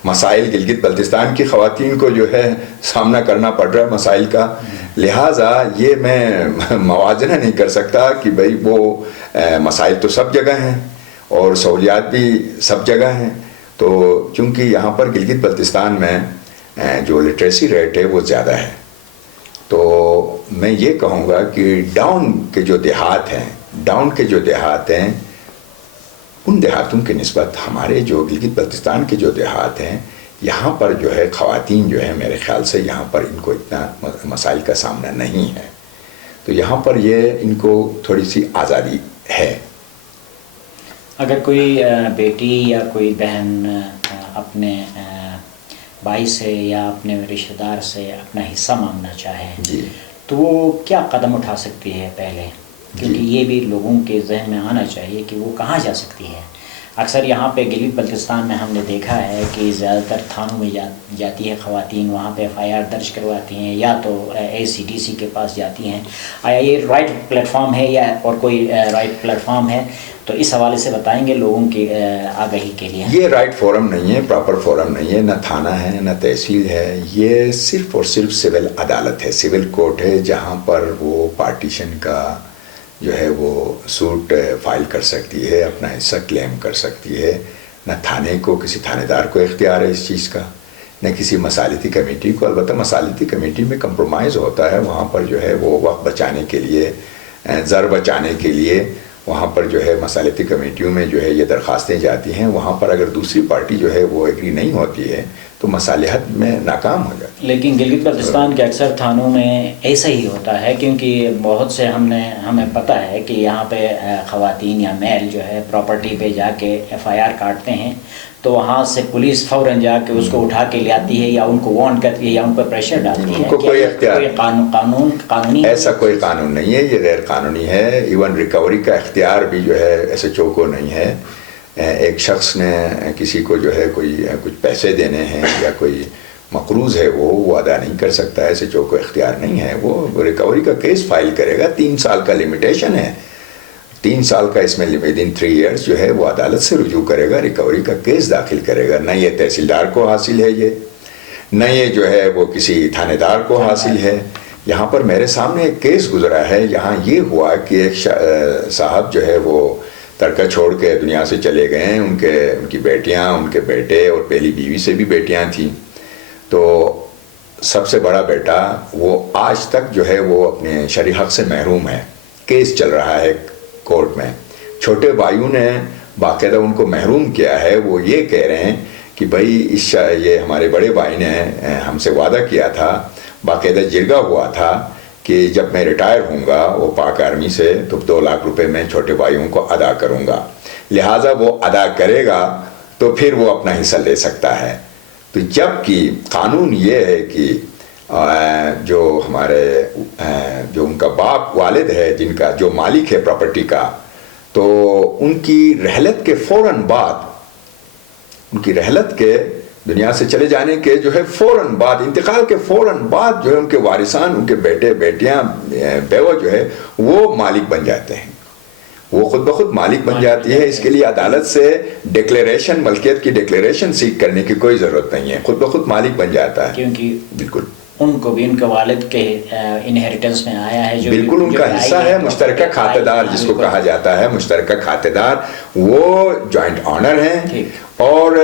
مسائل گلگت بلتستان کی خواتین کو جو ہے سامنا کرنا پڑ رہا ہے مسائل کا، لہٰذا یہ میں موازنہ نہیں کر سکتا کہ بھئی وہ مسائل تو سب جگہ ہیں اور سہولیات بھی سب جگہ ہیں۔ تو چونکہ یہاں پر گلگت بلتستان میں جو لٹریسی ریٹ ہے وہ زیادہ ہے، تو میں یہ کہوں گا کہ ڈاؤن کے جو دیہات ہیں ان دیہاتوں کی نسبت ہمارے جو گلگت بلتستان کے جو دیہات ہیں یہاں پر جو ہے خواتین جو ہے میرے خیال سے یہاں پر ان کو اتنا مسائل کا سامنا نہیں ہے، تو یہاں پر یہ ان کو تھوڑی سی آزادی ہے۔ اگر کوئی بیٹی یا کوئی بہن اپنے بھائی سے یا اپنے رشتہ دار سے اپنا حصہ مانگنا چاہے جی، تو وہ کیا قدم اٹھا سکتی ہے پہلے؟ کیونکہ یہ بھی لوگوں کے ذہن میں آنا چاہیے کہ وہ کہاں جا سکتی ہے۔ اکثر یہاں پہ گلگت بلتستان میں ہم نے دیکھا ہے کہ زیادہ تر تھانوں میں جاتی ہے خواتین، وہاں پہ ایف آئی آر درج کرواتی ہیں یا تو ACDC کے پاس جاتی ہیں۔ آیا یہ رائٹ پلیٹ فارم ہے یا اور کوئی رائٹ پلیٹ فارم ہے؟ تو اس حوالے سے بتائیں گے لوگوں کی آگاہی کے لیے۔ یہ رائٹ فورم نہیں ہے، پراپر فورم نہیں ہے، نہ تھانہ ہے نہ تحصیل ہے، یہ صرف اور صرف سول عدالت ہے، سول کورٹ ہے، جہاں پر وہ پارٹیشن کا جو ہے وہ سوٹ فائل کر سکتی ہے، اپنا حصہ کلیم کر سکتی ہے۔ نہ تھانے کو، کسی تھانے دار کو اختیار ہے اس چیز کا، نہ کسی مصالحتی کمیٹی کو۔ البتہ مصالحتی کمیٹی میں کمپرومائز ہوتا ہے، وہاں پر جو ہے وہ وقت بچانے کے لیے، زر بچانے کے لیے وہاں پر جو ہے مصالحتی کمیٹیوں میں جو ہے یہ درخواستیں جاتی ہیں، وہاں پر اگر دوسری پارٹی جو ہے وہ ایگری نہیں ہوتی ہے تو مصالحت میں ناکام ہو جاتی ہے۔ لیکن گلگت بلتستان کے اکثر تھانوں میں ایسا ہی ہوتا ہے، کیونکہ بہت سے ہمیں پتہ ہے کہ یہاں پہ خواتین یا میل جو ہے پراپرٹی پہ جا کے FIR کاٹتے ہیں، تو وہاں سے پولیس فوراً جا کے اس کو اٹھا کے لے آتی ہے یا ان کو وارن کرتی ہے یا ان پر پریشر ڈالتی ہے۔ ان کو کوئی اختیار قانونی ایسا کوئی قانون نہیں ہے، یہ غیر قانونی ہے۔ ایون ریکوری کا اختیار بھی جو ہے SHO کو نہیں ہے۔ ایک شخص نے کسی کو جو ہے کوئی کچھ پیسے دینے ہیں یا کوئی مقروض ہے وہ ادا نہیں کر سکتا، SHO کو اختیار نہیں ہے، وہ ریکوری کا کیس فائل کرے گا۔ 3 سال کا لمیٹیشن ہے، 3 سال کا اس میں ودن 3 ایئرس جو ہے وہ عدالت سے رجوع کرے گا، ریکوری کا کیس داخل کرے گا۔ نہ یہ تحصیلدار کو حاصل ہے یہ، نہ یہ جو ہے وہ کسی تھانے دار کو حاصل ہے۔ یہاں پر میرے سامنے ایک کیس گزرا ہے، یہاں یہ ہوا کہ ایک صاحب جو ہے وہ ترکہ چھوڑ کے دنیا سے چلے گئے ہیں، ان کی بیٹیاں، ان کے بیٹے اور پہلی بیوی سے بھی بیٹیاں تھیں، تو سب سے بڑا بیٹا وہ آج تک جو ہے وہ اپنے شرعی حق سے محروم ہے۔ کیس چل رہا ہے کورٹ میں، چھوٹے بھائیوں نے باقاعدہ ان کو محروم کیا ہے۔ وہ یہ کہہ رہے ہیں کہ بھائی یہ ہمارے بڑے بھائی نے ہم سے وعدہ کیا تھا، باقاعدہ جرگہ ہوا تھا کہ جب میں ریٹائر ہوں گا وہ پاک آرمی سے تو 2 لاکھ روپے میں چھوٹے بھائیوں کو ادا کروں گا، لہٰذا وہ ادا کرے گا تو پھر وہ اپنا حصہ لے سکتا ہے۔ تو جب کہ قانون یہ ہے کہ جو ہمارے جو ان کا باپ والد ہے، جن کا جو مالک ہے پراپرٹی کا، تو ان کی رحلت کے فوراً بعد، ان کی رحلت کے دنیا سے چلے جانے کے جو ہے فوراً بعد، انتقال کے فوراً بعد جو ہے ان کے وارثان، ان کے بیٹے بیٹیاں بیوہ جو ہے وہ مالک بن جاتے ہیں، وہ خود بخود مالک بن جاتی ہے۔ اس کے لیے عدالت سے ڈکلیریشن، ملکیت کی ڈکلیریشن سیکھ کرنے کی کوئی ضرورت نہیں ہے، خود بخود مالک بن جاتا ہے۔ کیونکہ بالکل ان کو بھی ان کے والد کے انہیریٹنس میں آیا ہے، جو بالکل ان کا حصہ ہے۔ مشترکہ کھاتے دار جس کو کہا جاتا ہے، مشترکہ کھاتے دار، وہ جوائنٹ آنر ہیں اور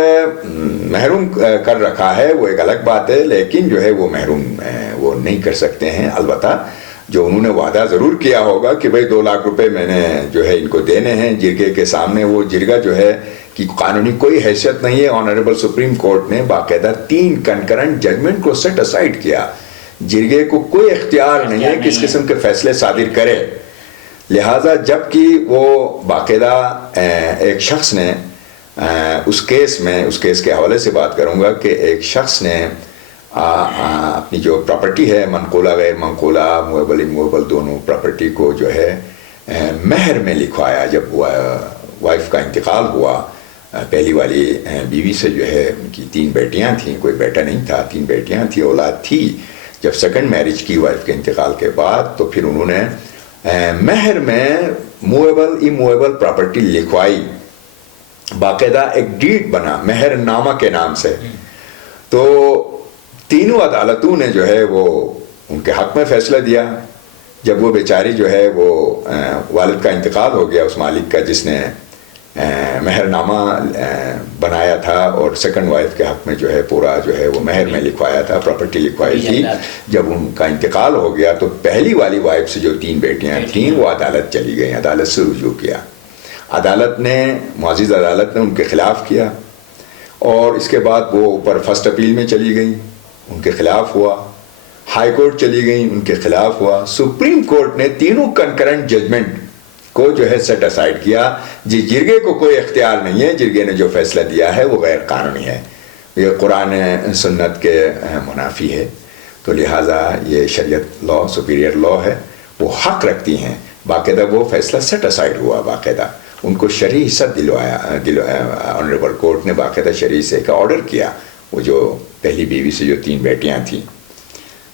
محروم کر رکھا ہے، وہ ایک الگ بات ہے، لیکن جو ہے وہ محروم وہ نہیں کر سکتے ہیں۔ البتہ جو انہوں نے وعدہ ضرور کیا ہوگا کہ بھائی 2 لاکھ روپے میں نے جو ہے ان کو دینے ہیں جرگے کے سامنے، وہ جرگہ جو ہے کہ قانونی کوئی حیثیت نہیں ہے۔ آنریبل سپریم کورٹ نے باقاعدہ 3 کنکرنٹ ججمنٹ کو سیٹ اسائڈ کیا، جرگے کو کوئی اختیار نہیں ہے کہ اس قسم کے فیصلے صادر کرے۔ لہٰذا جب کہ وہ باقاعدہ ایک شخص نے اس کیس کے حوالے سے بات کروں گا کہ ایک شخص نے اپنی جو پراپرٹی ہے منقولہ غیر منقولہ مویبل امویبل دونوں پراپرٹی کو جو ہے مہر میں لکھوایا. جب وائف کا انتقال ہوا پہلی والی بیوی سے جو ہے ان کی 3 بیٹیاں تھیں, کوئی بیٹا نہیں تھا, 3 بیٹیاں تھیں, اولاد تھی. جب سیکنڈ میرج کی وائف کے انتقال کے بعد تو پھر انہوں نے مہر میں مویبل امویبل پراپرٹی لکھوائی, باقاعدہ ایک ڈیڈ بنا مہر نامہ کے نام سے. تو تینوں عدالتوں نے جو ہے وہ ان کے حق میں فیصلہ دیا. جب وہ بیچاری جو ہے وہ والد کا انتقال ہو گیا اس مالک کا جس نے مہر نامہ بنایا تھا اور سیکنڈ وائف کے حق میں جو ہے پورا جو ہے وہ مہر میں لکھوایا تھا, پراپرٹی لکھوائی تھی. جب ان کا انتقال ہو گیا تو پہلی والی وائف سے جو 3 بیٹیاں تھیں وہ عدالت چلی گئیں, عدالت سے رجوع کیا. عدالت نے معزز عدالت نے ان کے خلاف کیا اور اس کے بعد وہ اوپر فرسٹ اپیل میں چلی گئیں, ان کے خلاف ہوا. ہائی کورٹ چلی گئیں, ان کے خلاف ہوا. سپریم کورٹ نے تینوں کنکرنٹ ججمنٹ کو جو ہے سیٹ اسائڈ کیا. جی جرگے کو کوئی اختیار نہیں ہے, جرگے نے جو فیصلہ دیا ہے وہ غیر قانونی ہے, یہ قرآن سنت کے منافی ہے. تو لہٰذا یہ شریعت لا سپیریئر لا ہے, وہ حق رکھتی ہیں. باقاعدہ وہ فیصلہ سیٹ اسائڈ ہوا, باقاعدہ ان کو شرعی حصہ دلوایا. آنریبل کورٹ نے باقاعدہ شرعی حصے کا آرڈر کیا. وہ جو پہلی بیوی سے جو 3 بیٹیاں تھیں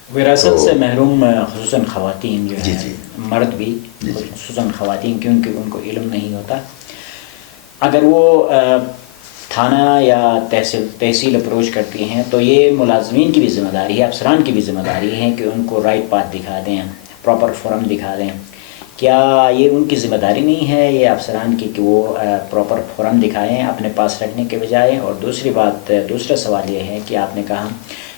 وراثت سے محروم خصوصاً خواتین جو ہیں, مرد بھی خصوصاً خواتین, کیونکہ ان کو علم نہیں ہوتا. اگر وہ تھانہ یا تحصیل اپروچ کرتی ہیں تو یہ ملازمین کی بھی ذمہ داری ہے, افسران کی بھی ذمہ داری ہے کہ ان کو رائٹ پاتھ دکھا دیں, پراپر فورم دکھا دیں. کیا یہ ان کی ذمہ داری نہیں ہے یہ افسران کی کہ وہ پراپر فورم دکھائیں اپنے پاس رکھنے کے بجائے؟ اور دوسری بات, دوسرا سوال یہ ہے کہ آپ نے کہا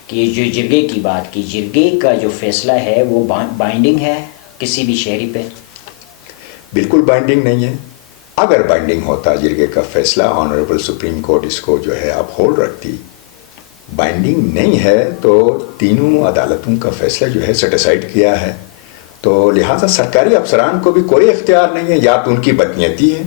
کہ یہ جو جرگے کی بات کی, جرگے کا جو فیصلہ ہے وہ بائنڈنگ ہے کسی بھی شہری پہ؟ بالکل بائنڈنگ نہیں ہے. اگر بائنڈنگ ہوتا جرگے کا فیصلہ آنریبل سپریم کورٹ اس کو جو ہے اپ ہولڈ رکھتی. بائنڈنگ نہیں ہے تو تینوں عدالتوں کا فیصلہ جو ہے سیٹ اسائڈ کیا ہے, تو لہٰذا سرکاری افسران کو بھی کوئی اختیار نہیں ہے. یا تو ان کی بدنیتی ہے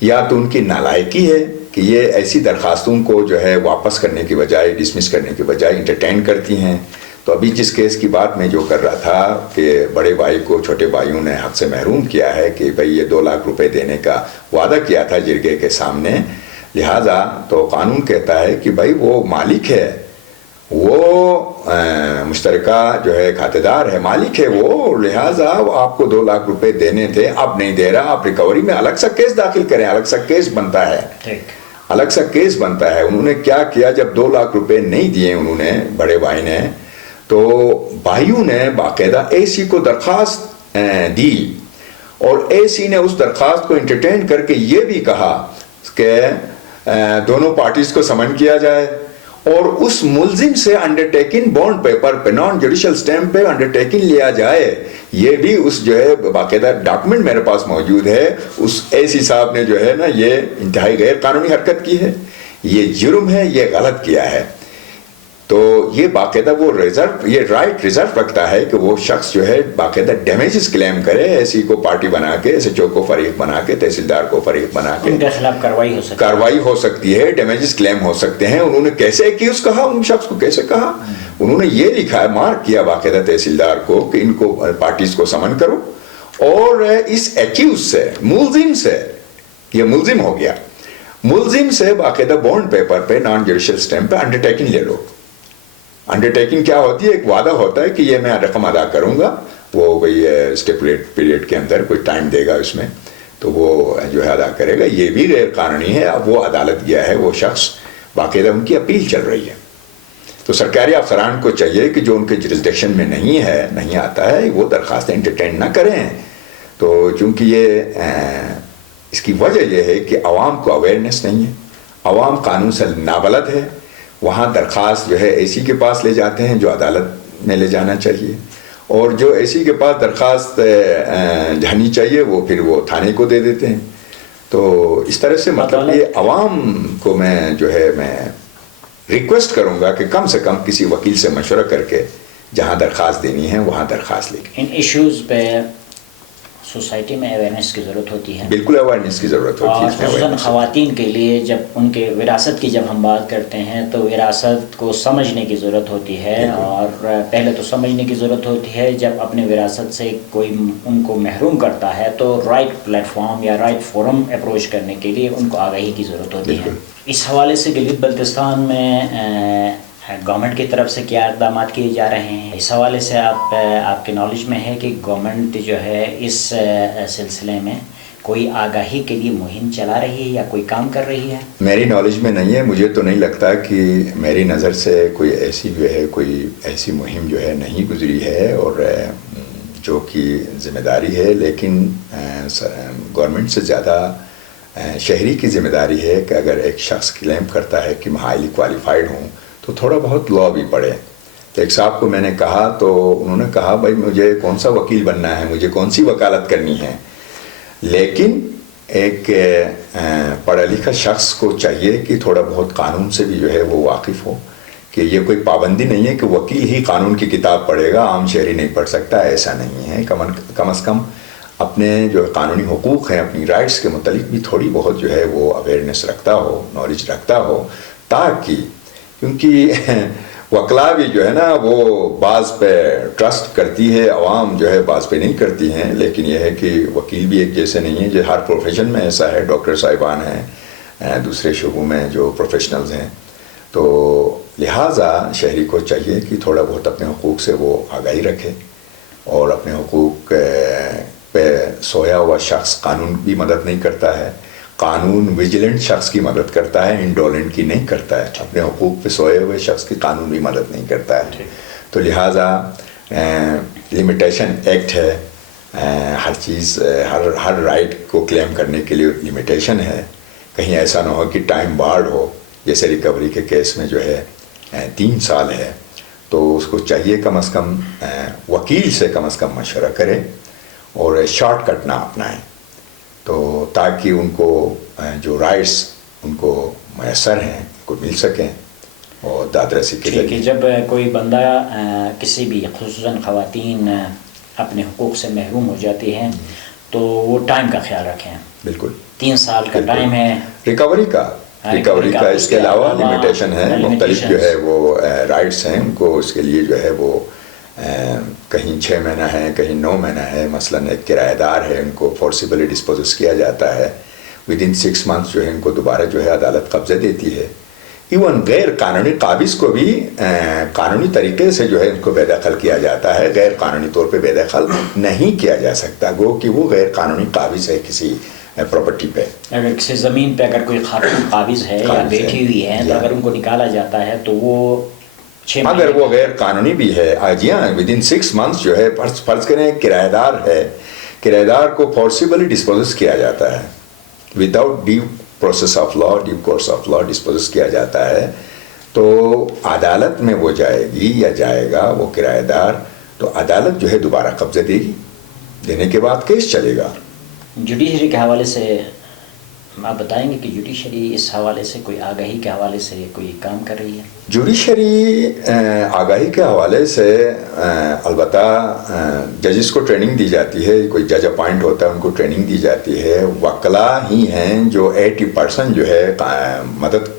یا تو ان کی نالائکی ہے کہ یہ ایسی درخواستوں کو جو ہے واپس کرنے کی بجائے, ڈسمس کرنے کی بجائے انٹرٹین کرتی ہیں. تو ابھی جس کیس کی بات میں جو کر رہا تھا کہ بڑے بھائی کو چھوٹے بھائیوں نے حق سے محروم کیا ہے کہ بھئی یہ 2 لاکھ روپے دینے کا وعدہ کیا تھا جرگے کے سامنے, لہٰذا تو قانون کہتا ہے کہ بھئی وہ مالک ہے, وہ مشترکہ جو ہے کھاتے دار ہے, مالک ہے وہ, لہٰذا آپ کو 2 لاکھ روپے دینے تھے, اب نہیں دے رہا, آپ ریکوری میں الگ سا کیس داخل کریں. الگ سا کیس بنتا ہے, الگ سا کیس بنتا ہے. انہوں نے کیا کیا, جب 2 لاکھ روپے نہیں دیے انہوں نے, بڑے بھائی نے, تو بھائیوں نے باقاعدہ اے سی کو درخواست دی اور اے سی نے اس درخواست کو انٹرٹین کر کے یہ بھی کہا کہ دونوں پارٹیز کو سمن کیا جائے اور اس ملزم سے انڈرٹیکنگ بانڈ پیپر پہ, نان جوڈیشل سٹیمپ پہ انڈرٹیکنگ لیا جائے. یہ بھی اس جو ہے باقاعدہ ڈاکومنٹ میرے پاس موجود ہے. اس اے سی صاحب نے جو ہے نا یہ انتہائی غیر قانونی حرکت کی ہے, یہ جرم ہے, یہ غلط کیا ہے. تو یہ باقاعدہ وہ ریزرو, یہ رائٹ ریزرو رکھتا ہے کہ وہ شخص جو ہے باقاعدہ ڈیمیجز کلیم کرے, ایسی کو پارٹی بنا کے, ایس ایچ او کو فریق بنا کے, تحصیلدار کو فریق بنا کے, ان کے خلاف کارروائی ہو سکتی ہے, ڈیمیجز کلیم ہو سکتے ہیں. انہوں نے کیسے ایکیوز کہا, ان شخص کو کیسے کہا, انہوں نے یہ لکھا ہے, مارک کیا باقاعدہ تحصیلدار کو کہ ان کو پارٹیز کو سمن کرو اور اس ایکیوز سے, ملزم سے, یہ ملزم ہو گیا, ملزم سے باقاعدہ بانڈ پیپر پہ, نان جوڈیشل سٹیمپ پہ انڈرٹیکنگ لے لو. انڈرٹیکنگ کیا ہوتی ہے, ایک وعدہ ہوتا ہے کہ یہ میں رقم ادا کروں گا, وہ کوئی اسٹیپولیٹ پیریڈ کے اندر کوئی ٹائم دے گا اس میں, تو وہ جو ہے ادا کرے گا. یہ بھی غیر قانونی ہے. اب وہ عدالت گیا ہے, وہ شخص باقاعدہ ان کی اپیل چل رہی ہے. تو سرکاری افسران کو چاہیے کہ جو ان کے جورسڈکشن میں نہیں ہے, نہیں آتا ہے, وہ درخواستیں انٹرٹین نہ کریں. تو چونکہ یہ اس کی وجہ یہ ہے کہ عوام کو اویئرنیس نہیں ہے, عوام قانون سے نابلد ہے. وہاں درخواست جو ہے اے سی کے پاس لے جاتے ہیں جو عدالت میں لے جانا چاہیے, اور جو اے سی کے پاس درخواست جانی چاہیے وہ پھر وہ تھانے کو دے دیتے ہیں. تو اس طرح سے مطلب یہ عوام کو میں جو ہے میں ریکویسٹ کروں گا کہ کم سے کم کسی وکیل سے مشورہ کر کے جہاں درخواست دینی ہے وہاں درخواست لے. ان ایشوز پہ سوسائٹی میں اویئرنیس کی ضرورت ہوتی ہے. بالکل اویئرنیس کی ضرورت ہوتی ہے. اور خصوصاً خواتین کے لیے جب ان کے وراثت کی جب ہم بات کرتے ہیں تو وراثت کو سمجھنے کی ضرورت ہوتی ہے. اور پہلے تو سمجھنے کی ضرورت ہوتی ہے. جب اپنے وراثت سے کوئی ان کو محروم کرتا ہے تو رائٹ پلیٹ فارم یا رائٹ فورم اپروچ کرنے کے لیے ان کو آگاہی کی ضرورت ہوتی ہے. اس حوالے سے گلگت بلتستان میں گورنمنٹ کی طرف سے کیا اقدامات کیے جا رہے ہیں؟ اس حوالے سے آپ کے نالج میں ہے کہ گورنمنٹ جو ہے اس سلسلے میں کوئی آگاہی کے لیے مہم چلا رہی ہے یا کوئی کام کر رہی ہے؟ میری نالج میں نہیں ہے. مجھے تو نہیں لگتا کہ میری نظر سے کوئی ایسی مہم جو ہے نہیں گزری ہے اور جو کہ ذمہ داری ہے. لیکن گورنمنٹ سے زیادہ شہری کی ذمہ داری ہے کہ اگر ایک شخص کلیم کرتا ہے کہ میں ہائیلی کوالیفائڈ ہوں تو تھوڑا بہت لا بھی پڑھے. ایک صاحب کو میں نے کہا تو انہوں نے کہا بھائی مجھے کون سا وکیل بننا ہے, مجھے کون سی وکالت کرنی ہے. لیکن ایک پڑھا لکھا شخص کو چاہیے کہ تھوڑا بہت قانون سے بھی جو ہے وہ واقف ہو, کہ یہ کوئی پابندی نہیں ہے کہ وکیل ہی قانون کی کتاب پڑھے گا, عام شہری نہیں پڑھ سکتا, ایسا نہیں ہے. کم از کم اپنے جو قانونی حقوق ہیں, اپنی رائٹس کے متعلق بھی تھوڑی بہت جو ہے وہ اویئرنیس رکھتا ہو, نالج رکھتا ہو, تاکہ کیونکہ وکلا بھی جو ہے نا وہ بعض پہ ٹرسٹ کرتی ہے, عوام جو ہے بعض پہ نہیں کرتی ہیں. لیکن یہ ہے کہ وکیل بھی ایک جیسے نہیں ہے, جو ہر پروفیشن میں ایسا ہے. ڈاکٹر صاحبان ہیں, دوسرے شعبوں میں جو پروفیشنلز ہیں, تو لہٰذا شہری کو چاہیے کہ تھوڑا بہت اپنے حقوق سے وہ آگاہی رکھے, اور اپنے حقوق پہ سویا ہوا شخص قانون بھی مدد نہیں کرتا ہے. قانون ویجیلنٹ شخص کی مدد کرتا ہے, انڈولنٹ کی نہیں کرتا ہے. اپنے حقوق پہ سوئے ہوئے شخص کی قانون بھی مدد نہیں کرتا ہے. تو لہٰذا لمیٹیشن ایکٹ ہے, ہر چیز ہر رائٹ کو کلیم کرنے کے لیے لمیٹیشن ہے. کہیں ایسا نہ ہو کہ ٹائم بارڈ ہو, جیسے ریکوری کے کیس میں جو ہے 3 سال ہے. تو اس کو چاہیے کم از کم وکیل سے کم از کم مشورہ کرے اور شارٹ کٹ نہ اپنائیں, تو تاکہ ان کو جو رائٹس ان کو میسر ہیں ان کو مل سکیں اور داد رسی کے ذریعے. جب کوئی بندہ کسی بھی خصوصاً خواتین اپنے حقوق سے محروم ہو جاتی ہیں تو وہ ٹائم کا خیال رکھیں. بالکل 3 سال کا ٹائم ہے ریکوری کا. اس کے علاوہ لمیٹیشن ہے, مختلف جو ہے وہ رائٹس ہیں ان کو. اس کے لیے جو ہے وہ کہیں 6 مہینہ ہے, کہیں 9 مہینہ ہے. مثلاً ایک کرایہ دار ہے, ان کو فورسیبلی ڈسپوزس کیا جاتا ہے. ودن 6 months جو ہے ان کو دوبارہ جو ہے عدالت قبضہ دیتی ہے. ایون غیر قانونی قابض کو بھی قانونی طریقے سے جو ہے ان کو بے دخل کیا جاتا ہے. غیر قانونی طور پہ بے دخل نہیں کیا جا سکتا, گو کہ وہ غیر قانونی قابض ہے کسی پراپرٹی پہ. اگر کسی زمین پہ اگر کوئی خاتون قابض ہے یا بیٹھی ہوئی ہے تو اگر ان کو نکالا جاتا ہے تو وہ اگر وہ غیر قانونی بھی ہے, جی ہاں, ودن 6 months جو ہے فرض کریں کرایہ دار ہے, کرایہ دار کو فورسیبلی ڈسپوزس کیا جاتا ہے without due process of law, due course of law disposes کیا جاتا ہے. تو عدالت میں وہ جائے گی یا جائے گا وہ کرایہ دار, تو عدالت جو ہے دوبارہ قبضہ دے گی, دینے کے بعد کیس چلے گا. جوڈیشری کے حوالے سے آپ بتائیں گے کہ جوڈیشری اس حوالے سے کوئی آگاہی کے حوالے سے کوئی کام کر رہی ہے؟ جوڈیشری آگاہی کے حوالے سے البتہ ججز کو ٹریننگ دی جاتی ہے. کوئی جج اپوائنٹ ہوتا ہے, ان کو ٹریننگ دی جاتی ہے. وکلا ہی ہیں جو 80% جو ہے مدد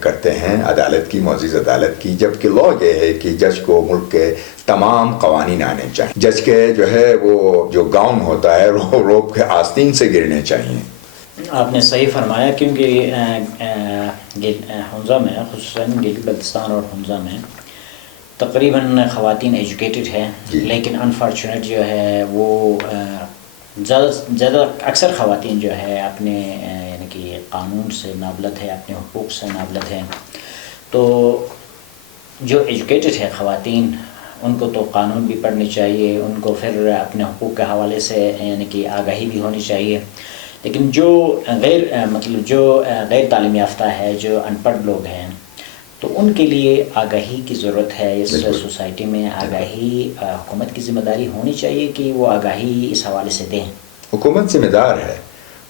کرتے ہیں عدالت کی, معزز عدالت کی. جبکہ لا یہ ہے کہ جج کو ملک کے تمام قوانین آنے چاہیے. جج کے جو ہے وہ جو گاؤن ہوتا ہے روپ کے آستین سے گرنے چاہیے. آپ نے صحیح فرمایا, کیونکہ حنزہ میں خصوصاً گلگت بلتستان اور حنزہ میں تقریباً خواتین ایجوکیٹڈ ہیں, لیکن انفارچونیٹ جو ہے وہ زیادہ اکثر خواتین جو ہے اپنے یعنی کہ قانون سے نابلد ہے, اپنے حقوق سے نابلد ہیں. تو جو ایجوکیٹڈ ہے خواتین ان کو تو قانون بھی پڑھنی چاہیے, ان کو پھر اپنے حقوق کے حوالے سے یعنی کہ آگاہی بھی ہونی چاہیے. لیکن جو غیر تعلیم یافتہ ہے, جو ان پڑھ لوگ ہیں, تو ان کے لیے آگاہی کی ضرورت ہے. اس سوسائٹی میں آگاہی حکومت کی ذمہ داری ہونی چاہیے کہ وہ آگاہی اس حوالے سے دیں. حکومت ذمہ دار ہے,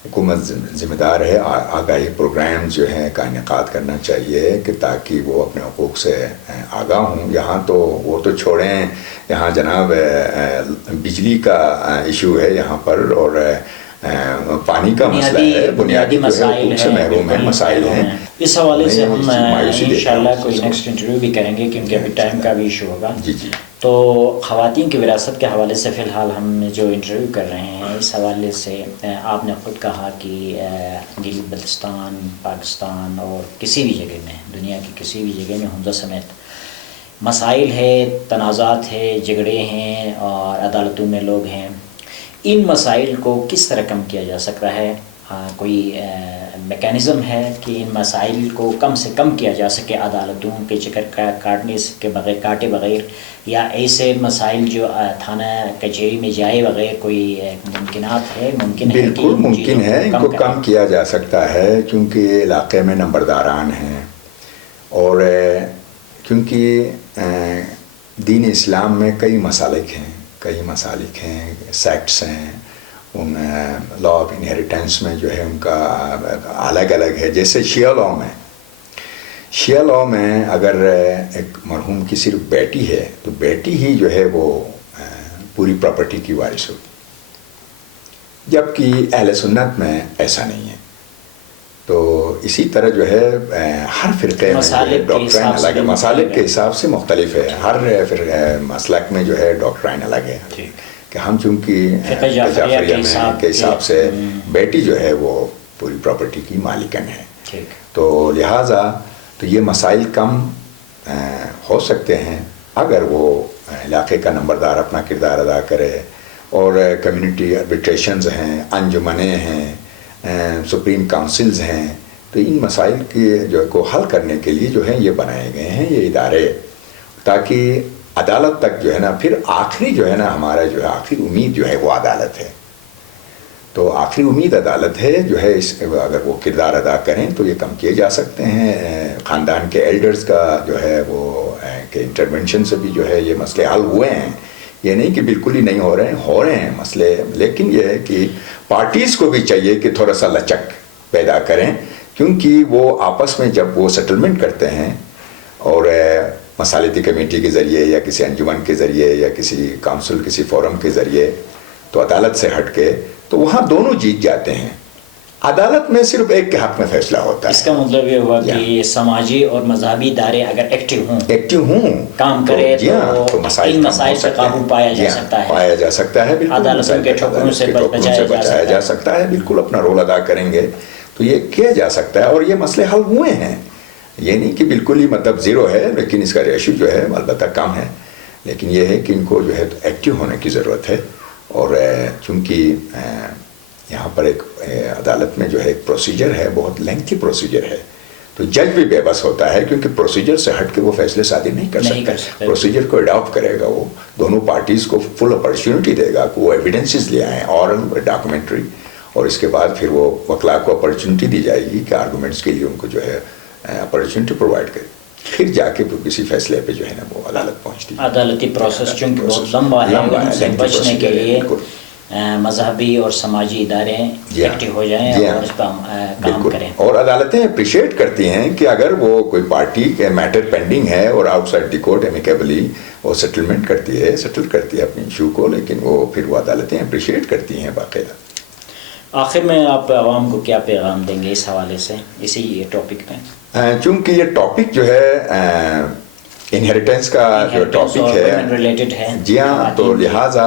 حکومت ذمہ دار ہے آگاہی پروگرام جو ہیں کا انعقاد کرنا چاہیے کہ تاکہ وہ اپنے حقوق سے آگاہ ہوں. یہاں تو وہ تو چھوڑیں، یہاں جناب بجلی کا ایشو ہے یہاں پر، اور پانی کا مسئلہ ہے، بنیادی جو ہے حقوق سے محروم ہیں، مسائل ہیں. اس حوالے سے ہم انشاءاللہ کوئی نیکسٹ انٹرویو بھی کریں گے کیونکہ ابھی ٹائم کا بھی ایشو ہوگا. جی جی. تو خواتین کی وراثت کے حوالے سے فی الحال ہم جو انٹرویو کر رہے ہیں اس حوالے سے آپ نے خود کہا کہ گلگت بلتستان، پاکستان اور کسی بھی جگہ میں، دنیا کی کسی بھی جگہ میں حمزہ سمیت مسائل ہے، تنازعات ہے، جھگڑے ہیں اور عدالتوں میں لوگ ہیں. ان مسائل کو کس طرح کم کیا جا سکتا ہے؟ کوئی میکینزم ہے کہ ان مسائل کو کم سے کم کیا جا سکے عدالتوں کے چکر کاٹنے کے بغیر، کاٹے بغیر، یا ایسے مسائل جو تھانہ کچہری میں جائے بغیر کوئی ممکنات ہے؟ ممکن ہے، بالکل ممکن ہے، ان کو کم کیا جا سکتا ہے کیونکہ علاقے میں نمبرداران ہیں، اور کیونکہ دین اسلام میں کئی مسالک ہیں، سیکٹس ہیں، ان لا آف انہیریٹنس میں جو ہے ان کا الگ الگ ہے. جیسے شیعہ لاء میں اگر ایک مرحوم کی صرف بیٹی ہے تو بیٹی ہی جو ہے وہ پوری پراپرٹی کی وارث ہوگی، جبکہ اہل سنت میں ایسا نہیں ہے. تو اسی طرح جو ہے ہر فرقے میں ڈاکٹرائن الگ ہے، مسالک کے حساب سے مختلف ہے، ہر مسلک میں جو ہے ڈاکٹرائن الگ ہے کہ ہم چونکہ جعفریہ کے حساب سے بیٹی جو ہے وہ پوری پراپرٹی کی مالکن ہے. تو لہٰذا تو یہ مسائل کم ہو سکتے ہیں اگر وہ علاقے کا نمبردار اپنا کردار ادا کرے، اور کمیونٹی آربیٹریشنز ہیں، انجمنیں ہیں، سپریم کاؤنسلز ہیں. تو ان مسائل کی جو کو حل کرنے کے لیے جو ہے یہ بنائے گئے ہیں یہ ادارے، تاکہ عدالت تک جو ہے نا، پھر آخری جو ہے نا ہمارا جو ہے آخری امید جو ہے وہ عدالت ہے. تو آخری امید عدالت ہے جو ہے، اس اگر وہ کردار ادا کریں تو یہ کم کیے جا سکتے ہیں. خاندان کے ایلڈرز کا جو ہے وہ کہ انٹرونشن سے بھی جو ہے یہ مسئلے حل ہوئے ہیں. یہ نہیں کہ بالکل ہی نہیں ہو رہے ہیں مسئلے، لیکن یہ ہے کہ پارٹیز کو بھی چاہیے کہ تھوڑا سا لچک پیدا کریں، کیونکہ وہ آپس میں جب وہ سیٹلمنٹ کرتے ہیں اور مصالحتی کمیٹی کے ذریعے یا کسی انجمن کے ذریعے یا کسی کونسل، کسی فورم کے ذریعے، تو عدالت سے ہٹ کے تو وہاں دونوں جیت جاتے ہیں. عدالت میں صرف ایک کے حق میں فیصلہ ہوتا ہے. اس کا مطلب یہ ہوا کہ سماجی اور مذہبی ادارے اگر ایکٹیو ہوں کام کرے تو ان مسائل سے قابو پایا جا سکتا ہے. بالکل عدالتوں کے ٹھکروں سے بچایا جا سکتا ہے. بالکل اپنا رول ادا کریں گے تو یہ کیا جا سکتا ہے، اور یہ مسئلے حل ہوئے ہیں. یہ نہیں کہ بالکل ہی مطلب زیرو ہے، لیکن اس کا ریشو جو ہے البتہ کم ہے. لیکن یہ ہے کہ ان کو جو ہے ایکٹیو ہونے کی ضرورت ہے. اور چونکہ یہاں پر ایک عدالت میں جو ہے ایک پروسیجر ہے، بہت لینتھی پروسیجر ہے، تو جج بھی بے بس ہوتا ہے کیونکہ پروسیجر سے ہٹ کے وہ فیصلے صادر نہیں کر سکتا. پروسیجر کو اڈاپٹ کرے گا، وہ دونوں پارٹیز کو فل اپرچونٹی دے گا کہ وہ ایویڈنسز لے آئیں، اورل ڈاکومنٹری، اور اس کے بعد پھر وہ وکلاء کو اپرچونٹی دی جائے گی کہ آرگومنٹس کے لیے ان کو جو ہے اپرچونٹی پرووائڈ کرے، پھر جا کے کسی فیصلے پہ جو ہے نا وہ عدالت پہنچتی ہے. عدالتی پروسیس چونکہ بہت لمبا ہے، ان سے بچنے کے لیے مذہبی اور سماجی ادارے ایکٹیو ہو جائیں اور اس پر کام کریں. اور عدالتیں اپریشیٹ کرتی ہیں کہ اگر وہ کوئی پارٹی کے میٹر پینڈنگ ہے اور out side the court amicably وہ سیٹل کرتی ہے اپنی ایشو کو، لیکن وہ پھر وہ عدالتیں اپریشیٹ کرتی ہیں باقاعدہ. آخر میں آپ عوام کو کیا پیغام دیں گے اس حوالے سے، اسی ٹاپک پہ؟ چونکہ یہ ٹاپک جو ہے انہیریٹنس کا جو ٹاپک ہے، جی ہاں، تو لہٰذا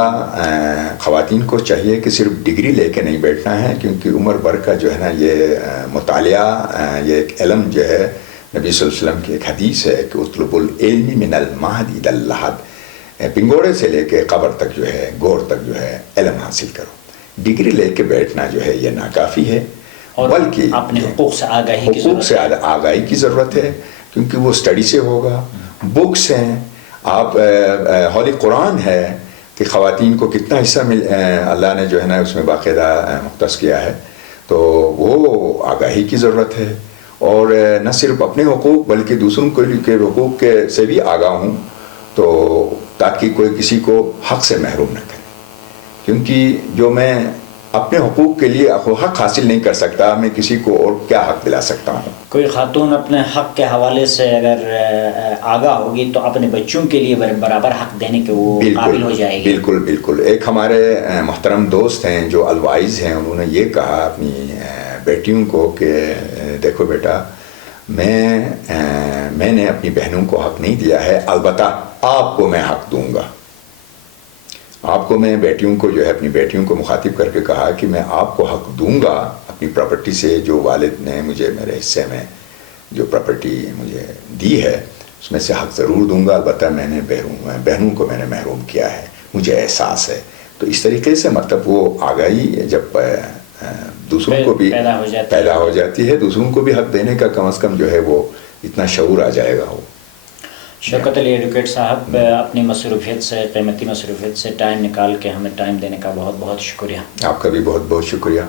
خواتین کو چاہیے کہ صرف ڈگری لے کے نہیں بیٹھنا ہے، کیونکہ عمر بھر کا جو ہے نا یہ مطالعہ، یہ ایک علم جو ہے، نبی صلی اللہ علیہ وسلم کی ایک حدیث ہے کہ اطلب العلم من المہد الی اللحد، پنگوڑے سے لے کے قبر تک جو ہے، گور تک جو ہے علم حاصل کرو. ڈگری لے کے بیٹھنا جو ہے یہ ناکافی ہے، بلکہ اپنے حقوق سے آگاہی کی ضرورت ہے، کیونکہ وہ اسٹڈی سے ہوگا. بکس ہیں، آپ ہولی قرآن ہے کہ خواتین کو کتنا حصہ اللہ نے جو ہے نا اس میں باقاعدہ مختص کیا ہے، تو وہ آگاہی کی ضرورت ہے. اور نہ صرف اپنے حقوق بلکہ دوسروں کے حقوق کے سے بھی آگاہ ہوں، تو تاکہ کوئی کسی کو حق سے محروم نہ کرے. کیونکہ جو میں اپنے حقوق کے لیے حق حاصل نہیں کر سکتا، میں کسی کو اور کیا حق دلا سکتا ہوں؟ کوئی خاتون اپنے حق کے حوالے سے اگر آگاہ ہوگی تو اپنے بچوں کے لیے برابر حق دینے کے وہ قابل ہو جائے گی۔ بالکل بالکل۔ ایک ہمارے محترم دوست ہیں جو الوائز ہیں، انہوں نے یہ کہا اپنی بیٹیوں کو کہ دیکھو بیٹا، میں نے اپنی بہنوں کو حق نہیں دیا ہے، البتہ آپ کو میں حق دوں گا۔ آپ کو میں بیٹیوں کو جو ہے اپنی بیٹیوں کو مخاطب کر کے کہا کہ میں آپ کو حق دوں گا اپنی پراپرٹی سے، جو والد نے مجھے میرے حصے میں جو پراپرٹی مجھے دی ہے اس میں سے حق ضرور دوں گا، البتہ میں نے بہنوں کو میں نے محروم کیا ہے، مجھے احساس ہے۔ تو اس طریقے سے مطلب وہ آگاہی جب دوسروں کو بھی پیدا ہو جاتی ہے، دوسروں کو بھی حق دینے کا کم از کم جو ہے وہ اتنا شعور آ جائے گا۔ وہ شوکت علی ایڈوکیٹ صاحب، اپنی مصروفیت سے، قیمتی مصروفیت سے ٹائم نکال کے ہمیں ٹائم دینے کا بہت بہت شکریہ۔ آپ کا بھی بہت بہت شکریہ۔